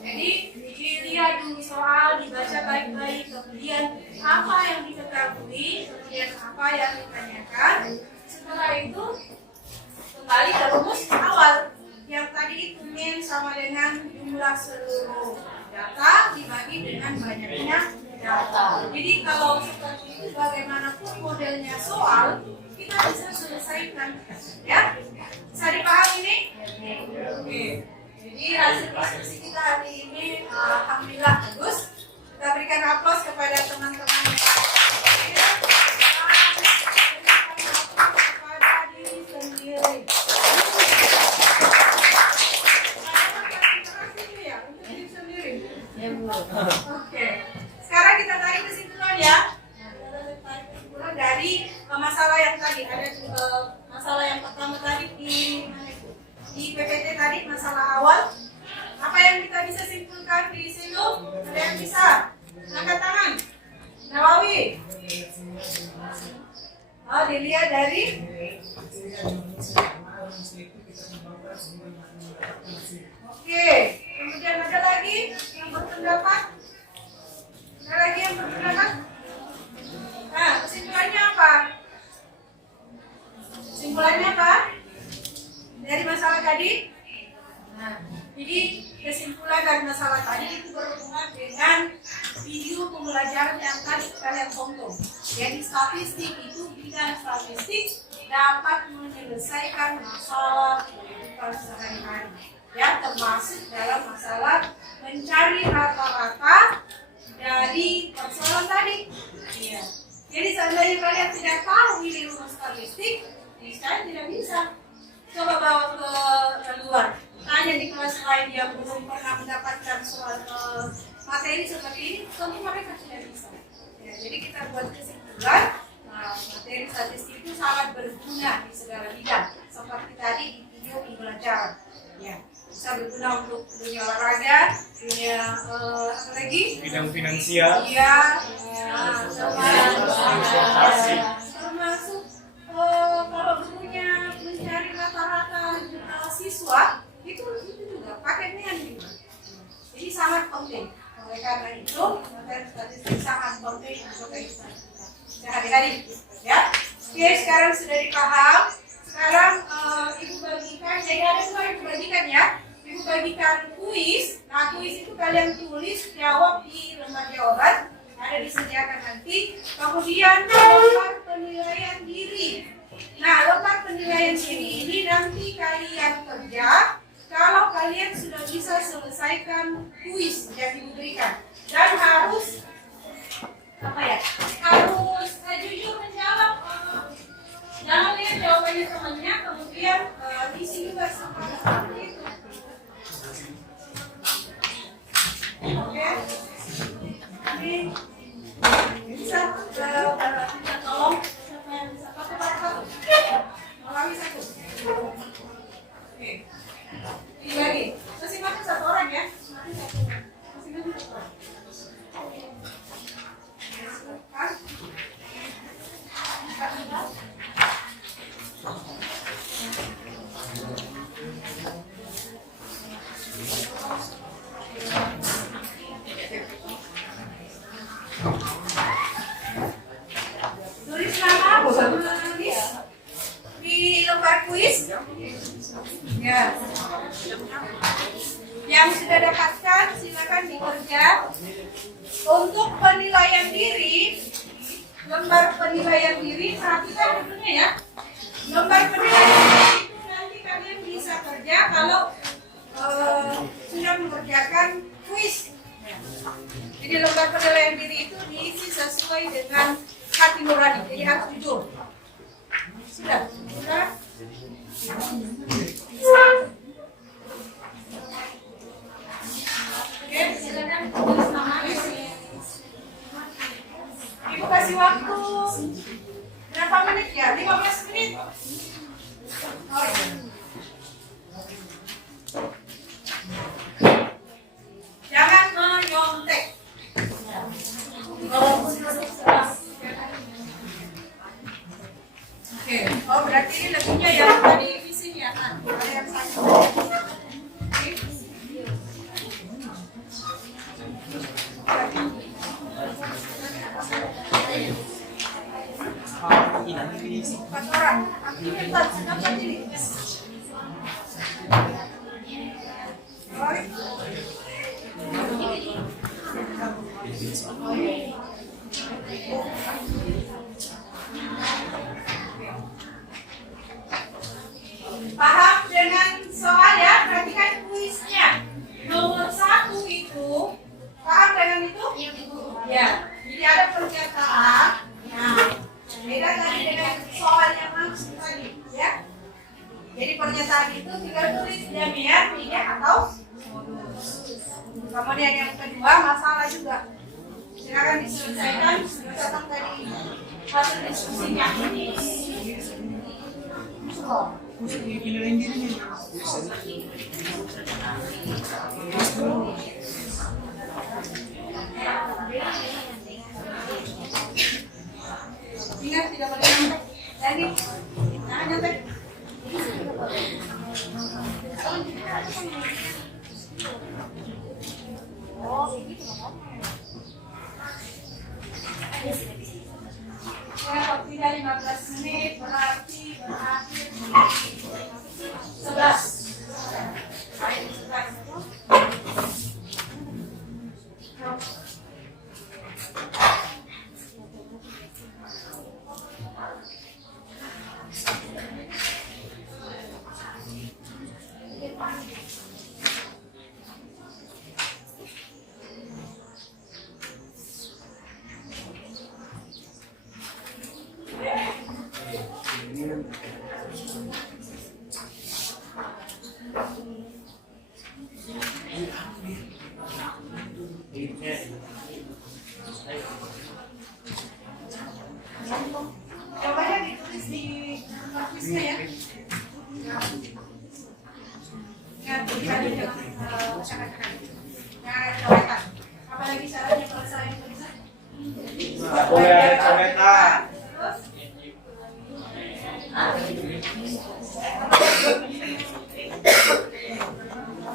Jadi dilihat dulu soal, dibaca baik-baik, kemudian apa yang diketahui, kemudian apa yang ditanyakan. Setelah itu kembali ke rumus awal yang tadi itu min sama dengan jumlah seluruh data dibagi dengan banyaknya data. Jadi kalau seperti itu bagaimanapun modelnya soal kita bisa selesaikan, ya. Bisa dipahami ini? Oke. Jadi hasil diskusi kita hari ini alhamdulillah bagus. Kita berikan aplaus kepada teman-teman yang kepada diri sendiri. Oke, sekarang kita tarik kesimpulan ya. Tarik kesimpulan dari masalah yang tadi. Ada masalah yang pertama tadi di PPT tadi, masalah awal. Apa yang kita bisa simpulkan di situ? Ada yang bisa? Angkat tangan. Nawawi. Oh, dilihat dari Oke, kemudian ada lagi yang berpendapat? Ada lagi yang berpendapat? Nah, kesimpulannya apa? Kesimpulannya apa? Dari masalah tadi? Nah, jadi kesimpulan dari masalah tadi itu berhubungan dengan video pembelajaran yang tadi kalian tonton. Jadi statistik itu bidang statistik dapat menyelesaikan masalah kehidupan sehari-hari. Ya, termasuk dalam masalah mencari rata-rata dari persoalan tadi. Ya. Jadi seandainya kalian tidak tahu ini rumus statistik, saya tidak bisa. Coba bawa ke luar. Tanya di kelas lain yang belum pernah mendapatkan soal materi seperti ini, tentu mereka tidak bisa. Ya, jadi kita buat kesimpulan, materi statistik itu sangat berguna di segala bidang. Seperti tadi di video pembelajaran. Ya, bisa berguna untuk dunia olahraga, dunia apa lagi? Bidang finansial. Iya, termasuk kalau gurunya mencari rata-rata siswa itu juga paketnya juga. Jadi sangat penting. Oleh karena itu, materi statistik sangat penting untuk kehidupan kita sehari-hari. Ya, oke, sekarang sudah dipaham. Sekarang ibu bagikan, jadi ada 2 ibu bagikan ya. Ibu bagikan kuis. Nah, kuis itu kalian tulis, jawab di lembar jawaban. Ada disediakan nanti. Kemudian lembar penilaian diri. Nah, lembar penilaian diri ini nanti kalian kerja kalau kalian sudah bisa selesaikan kuis yang diberikan. Dan harus apa ya? Harus jujur menjawab. Jangan lihat jawabannya temannya, kemudian isi juga seperti itu. Oke, ini bisa Tulis nama, tulis di lembar kuis. Ya. Yang sudah dapatkan silakan dikerja. Untuk penilaian diri, lembar penilaian diri perhatikan dulunya ya. Lembar penilaian diri itu nanti kalian bisa kerja kalau sudah mengerjakan kuis. Jadi lembar penilaian diri itu diisi sesuai dengan hati nurani. Jadi harus jujur. Sudah? Sudah? Oke, silakan tulis nama. Ibu kasih waktu berapa menit ya? 15 menit. Oh iya. Jangan menyontek. Oke. Oh berarti ini lebihnya yang tadi di sini ya kan? Ada yang sakit. Empat orang. Aktivitas apa ini? Paham dengan soal ya? Perhatikan kuisnya. Nomor 1 itu paham dengan itu? Ya. Jadi ada pernyataan. Nah, beda tadi dengan soal yang langsung tadi, ya. Jadi pernyataan itu tinggal tulis jamiah, tidak atau modus. Kemudian yang kedua masalah juga. Silakan diselesaikan berdasarkan tadi hasil diskusinya. Ingat tidak boleh nyontek. Jadi jangan nyontek. Ya, waktunya 15 menit berarti berakhir 11. Baik, 11. Jawabannya ditulis di kuisnya ya. Ya, tulisannya jangan acak-acakan. Jangan coretan. Apalagi syaratnya kalau saya tulisan. Nggak boleh coretan. Terus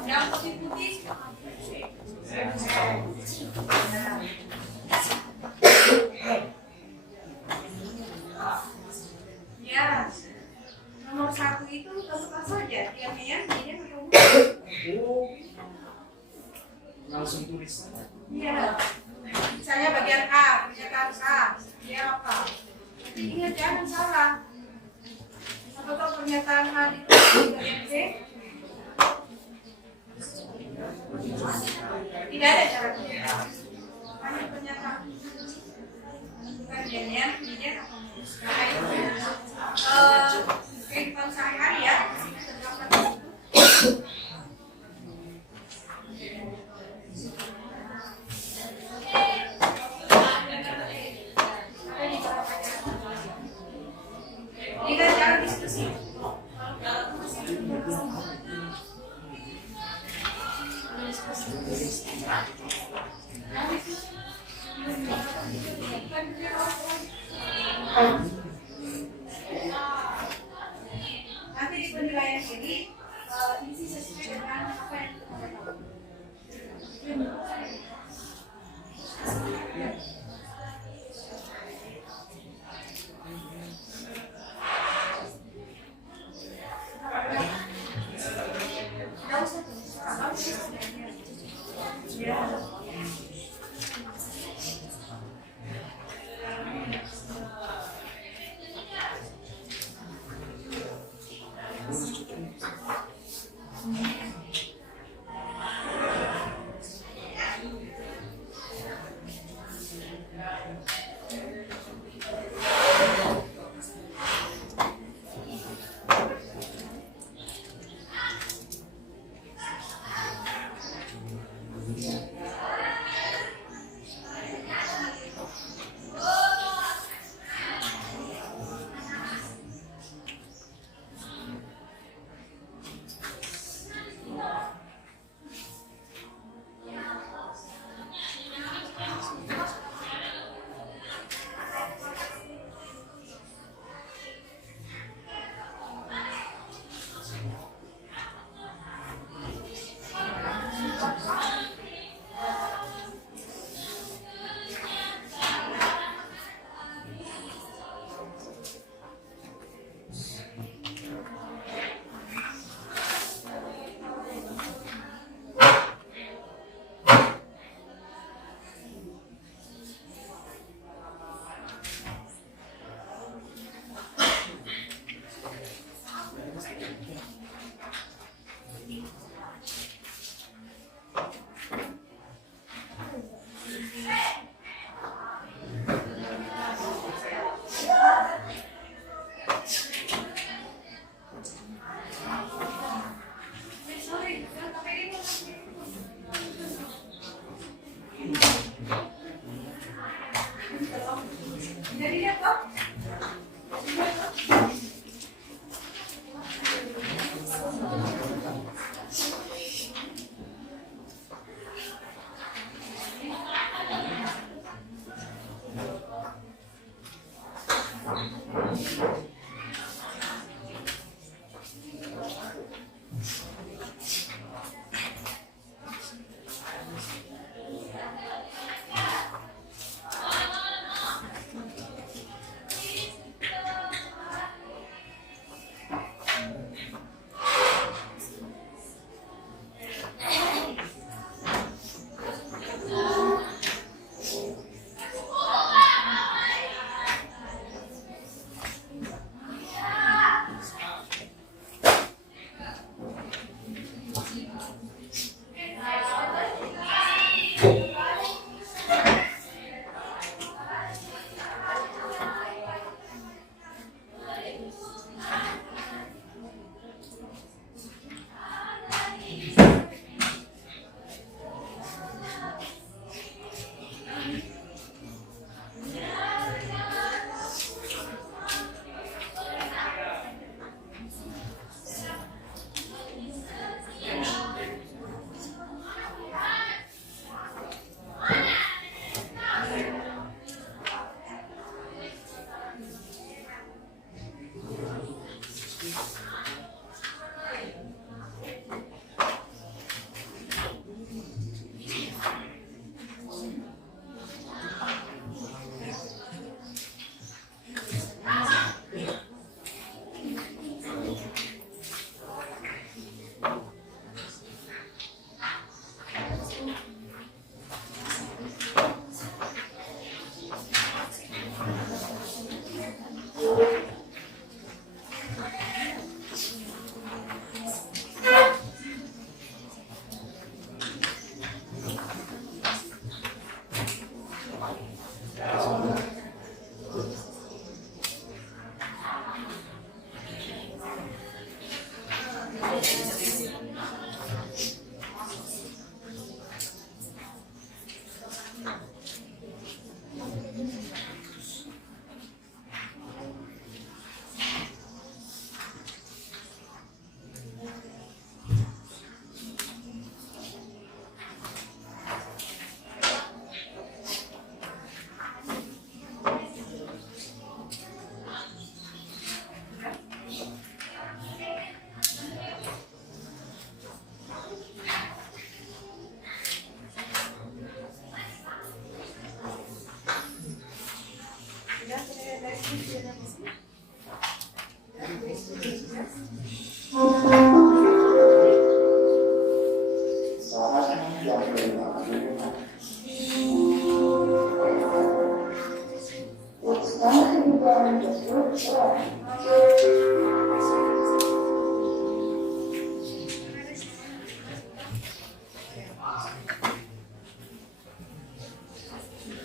yang putih-putih. Ya, nomor 1 itu tentukan saja diamnya tidak ketemu. Langsung tulis. Iya. Misalnya bagian A, pernyataan A, dia apa? Jadi ingat jangan salah. Apakah pernyataan A ditulis di bagian B? Tidak ada cara kerja. Hanya pernyataan. Bukan jadian, tidak apa? Nah itu kehidupan sehari-hari ya. Ini cara diskusi.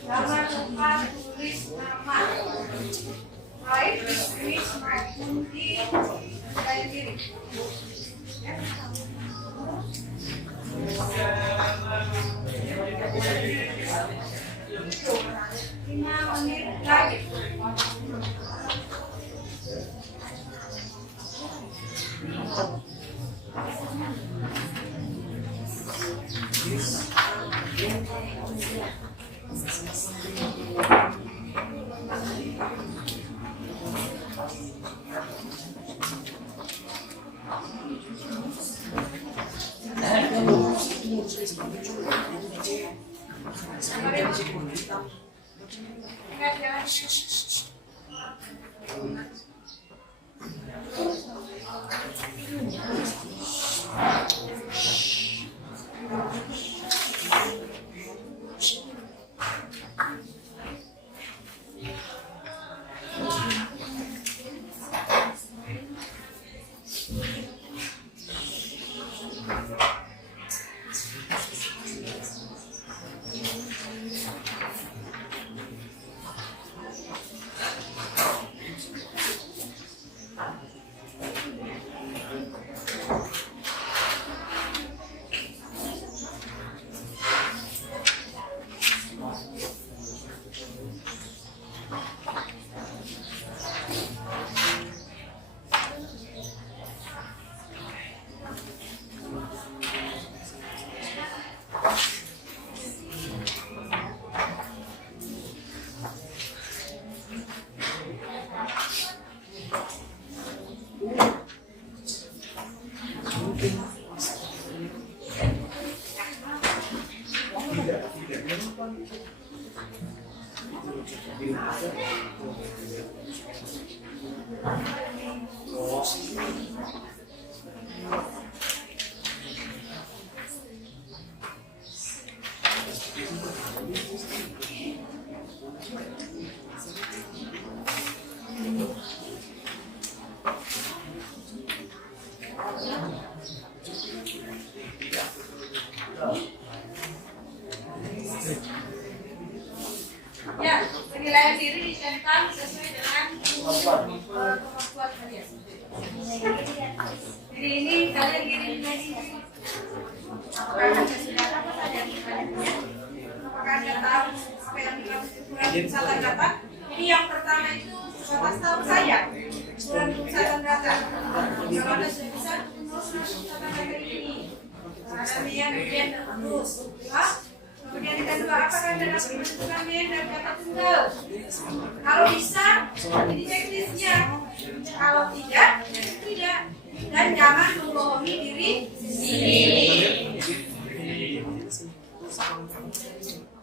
Jangan lupa tulis nama. Baik ditulis maupun di sebelah kiri. 5 menit lagi. Ingat ya. kemampuan kalian. Jadi ini kalian kirim lagi. Apakah Anda sudah apa saja yang kalian punya? Apakah Anda tahu apa yang kurang pemusatan data? Ini yang pertama itu batas tahu saya. Kurang pemusatan data. Kalau Anda sudah bisa pemusatan data ini. Kemudian terus. Kemudian yang kedua, apakah Anda dapat menentukan biaya dan kata tunggal? Kalau bisa, ini checklistnya. Kalau tidak, tidak. Dan jangan membohongi diri sendiri.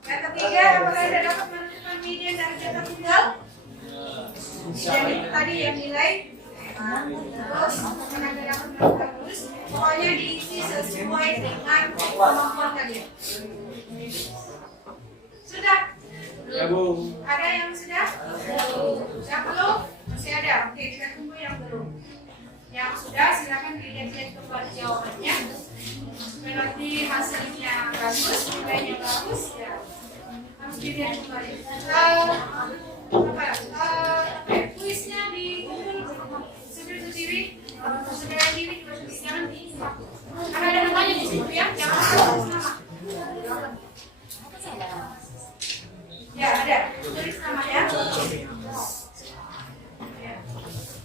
Yang ketiga, apakah Anda dapat menentukan media dari kata tunggal? Dan itu tadi yang nilai. Terus, apakah Anda dapat menentukan terus? Pokoknya diisi sesuai dengan kemampuan kalian. Sudah? Ya, Bu. Ada yang sudah? Yang belum? Masih ada? Oke, kita tunggu yang belum. Yang sudah, silakan dilihat-lihat kembali jawabannya. Berarti hasilnya bagus, nilainya bagus, ya. Harus dilihat kembali. Kuisnya di Google sendiri-sendiri. Sendiri-sendiri juga jangan di. Karena ada namanya di situ ya, jangan tulis nama. Ya, ada. Tulis namanya.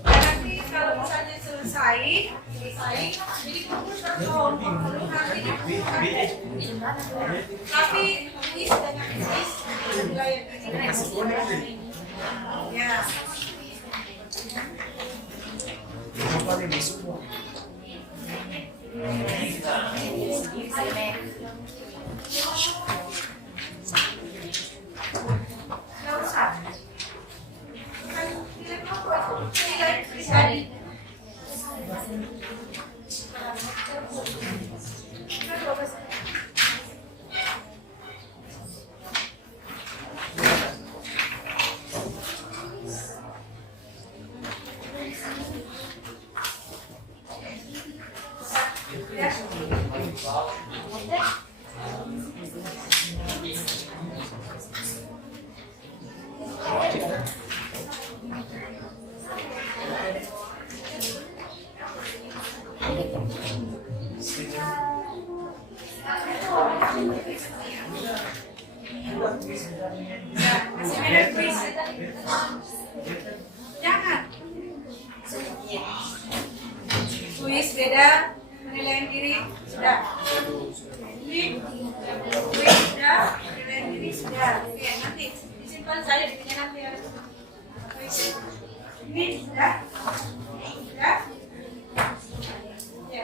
Nanti kalau misalnya selesai, jadi kumpul berkelompok dulu nanti dikumpulkan. Tapi kuis dengan kuis wilayah ini. Ya. Nggak usah. Kan nilai kelompok itu nilai pribadi. Masih beda kuis. Jangan. Kuis beda, penilaian diri sudah. Ini kuis sudah, penilaian diri sudah. Oke, nanti disimpan saja di sini nanti ya. Ini sudah. Sudah. Ya.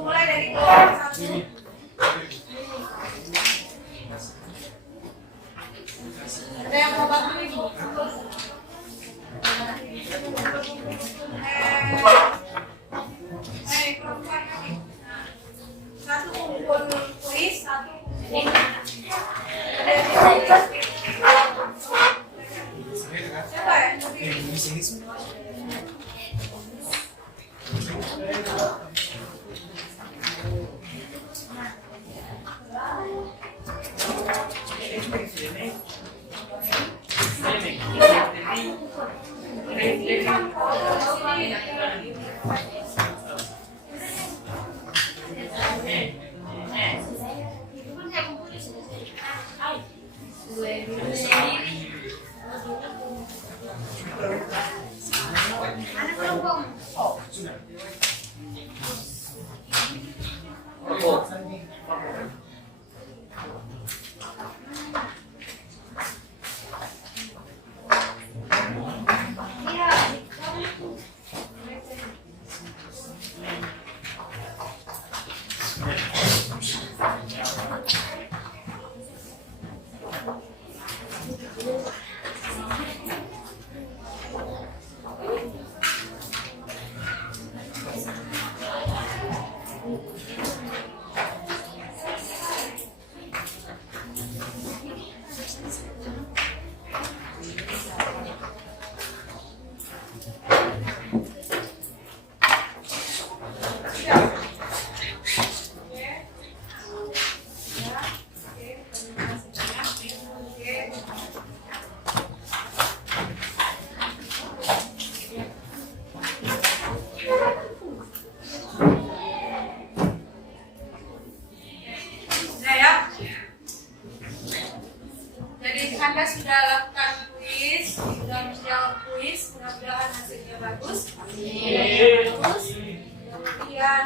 Mulai dari kelompok 1. Ada yang mau bantu Ibu? Kelompok kaki. 1 kumpul kuis, 1 kumpul. Ada yang mau? Siapa ya?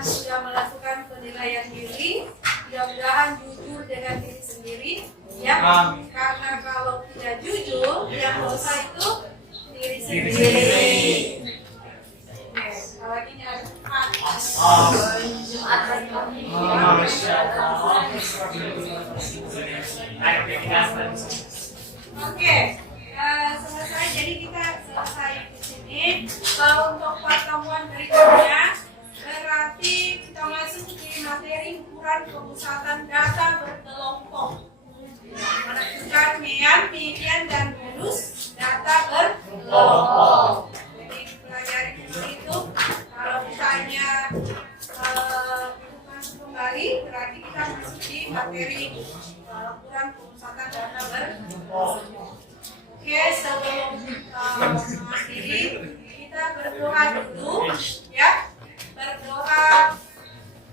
sudah melakukan penilaian diri. Mudah-mudahan jujur dengan diri sendiri, ya. Amin. Karena kalau tidak jujur, yang dosa itu diri sendiri. Oke, kalau ini ada Oke, selesai. Jadi kita selesai di sini. Kalau untuk pertemuan berikutnya, berarti kita masuk di materi ukuran pemusatan data berkelompok. Menentukan median dan bonus data berkelompok. Jadi pelajari dulu itu. Kalau misalnya masuk kembali, berarti kita masuk di materi ukuran pemusatan data berkelompok. Oke, sebelum mengakhiri, kita berdoa dulu, ya. Berdoa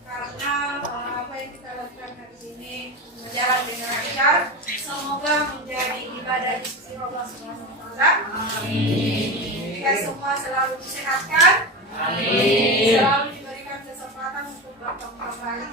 karena apa yang kita lakukan hari ini berjalan dengan lancar. Semoga menjadi ibadah di sisi Allah Subhanahu wa Ta'ala. Kita semua selalu disehatkan. Selalu diberikan kesempatan untuk bertemu kembali.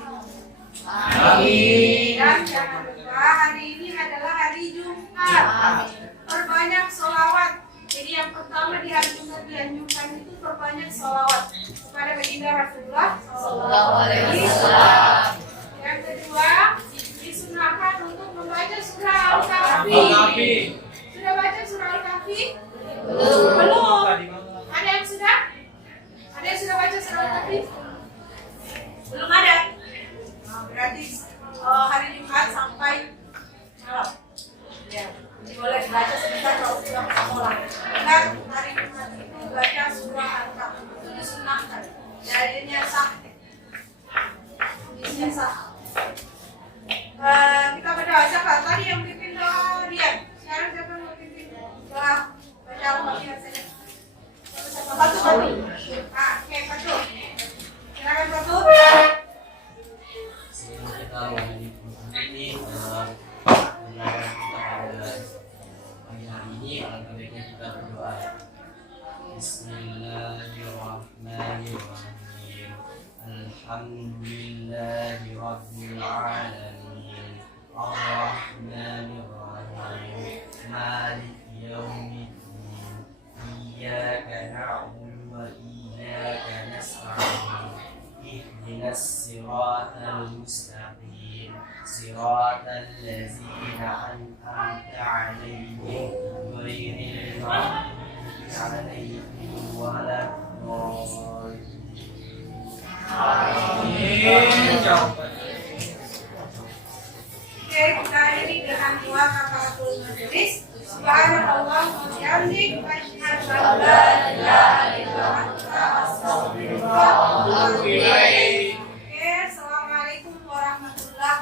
Dan jangan lupa hari ini adalah hari Jumat. Perbanyak sholawat. Jadi yang pertama di hari Jumat dianjurkan itu perbanyak sholawat kepada baginda Rasulullah Sallallahu Alaihi Wasallam. Yang kedua, disunahkan untuk membaca surah Al-Kahfi. Sudah baca surah Al-Kahfi? Belum. Ada yang sudah? Ada yang sudah baca surah Al-Kahfi? Belum ada. Nah, berarti hari Jumat sampai malam. Ya. Boleh baca sebentar kalau sudah mau sekolah. Ingat hari Jumat itu baca surah Al-Kahfi itu disunahkan. Jadinya sah. Hadisnya sah. Kita berdoa. Siapa tadi yang pimpin doa dia? Sekarang siapa yang mau pimpin doa baca Al-Fatihah saja? Batu. Oke, Batu. Silakan Batu. Bismillahirrahmanirrahim. Alhamdulillahi rabbil alamin. Ar-Rahmanirrahim. Maliki yaumiddin. Iyyaka na'budu wa iyyaka nasta'in. Ihdinas siratal mustaqim. Siratal ladzina an'amta 'alaihim ghairil maghdubi 'alaihim waladdallin. Oke, kita ini dengan dua kafaratul majelis. Subhanallah wa bihamdihi asyhadu an la ilaha illa anta astaghfiruka wa atubu ilaik. Oke, assalamualaikum warahmatullahi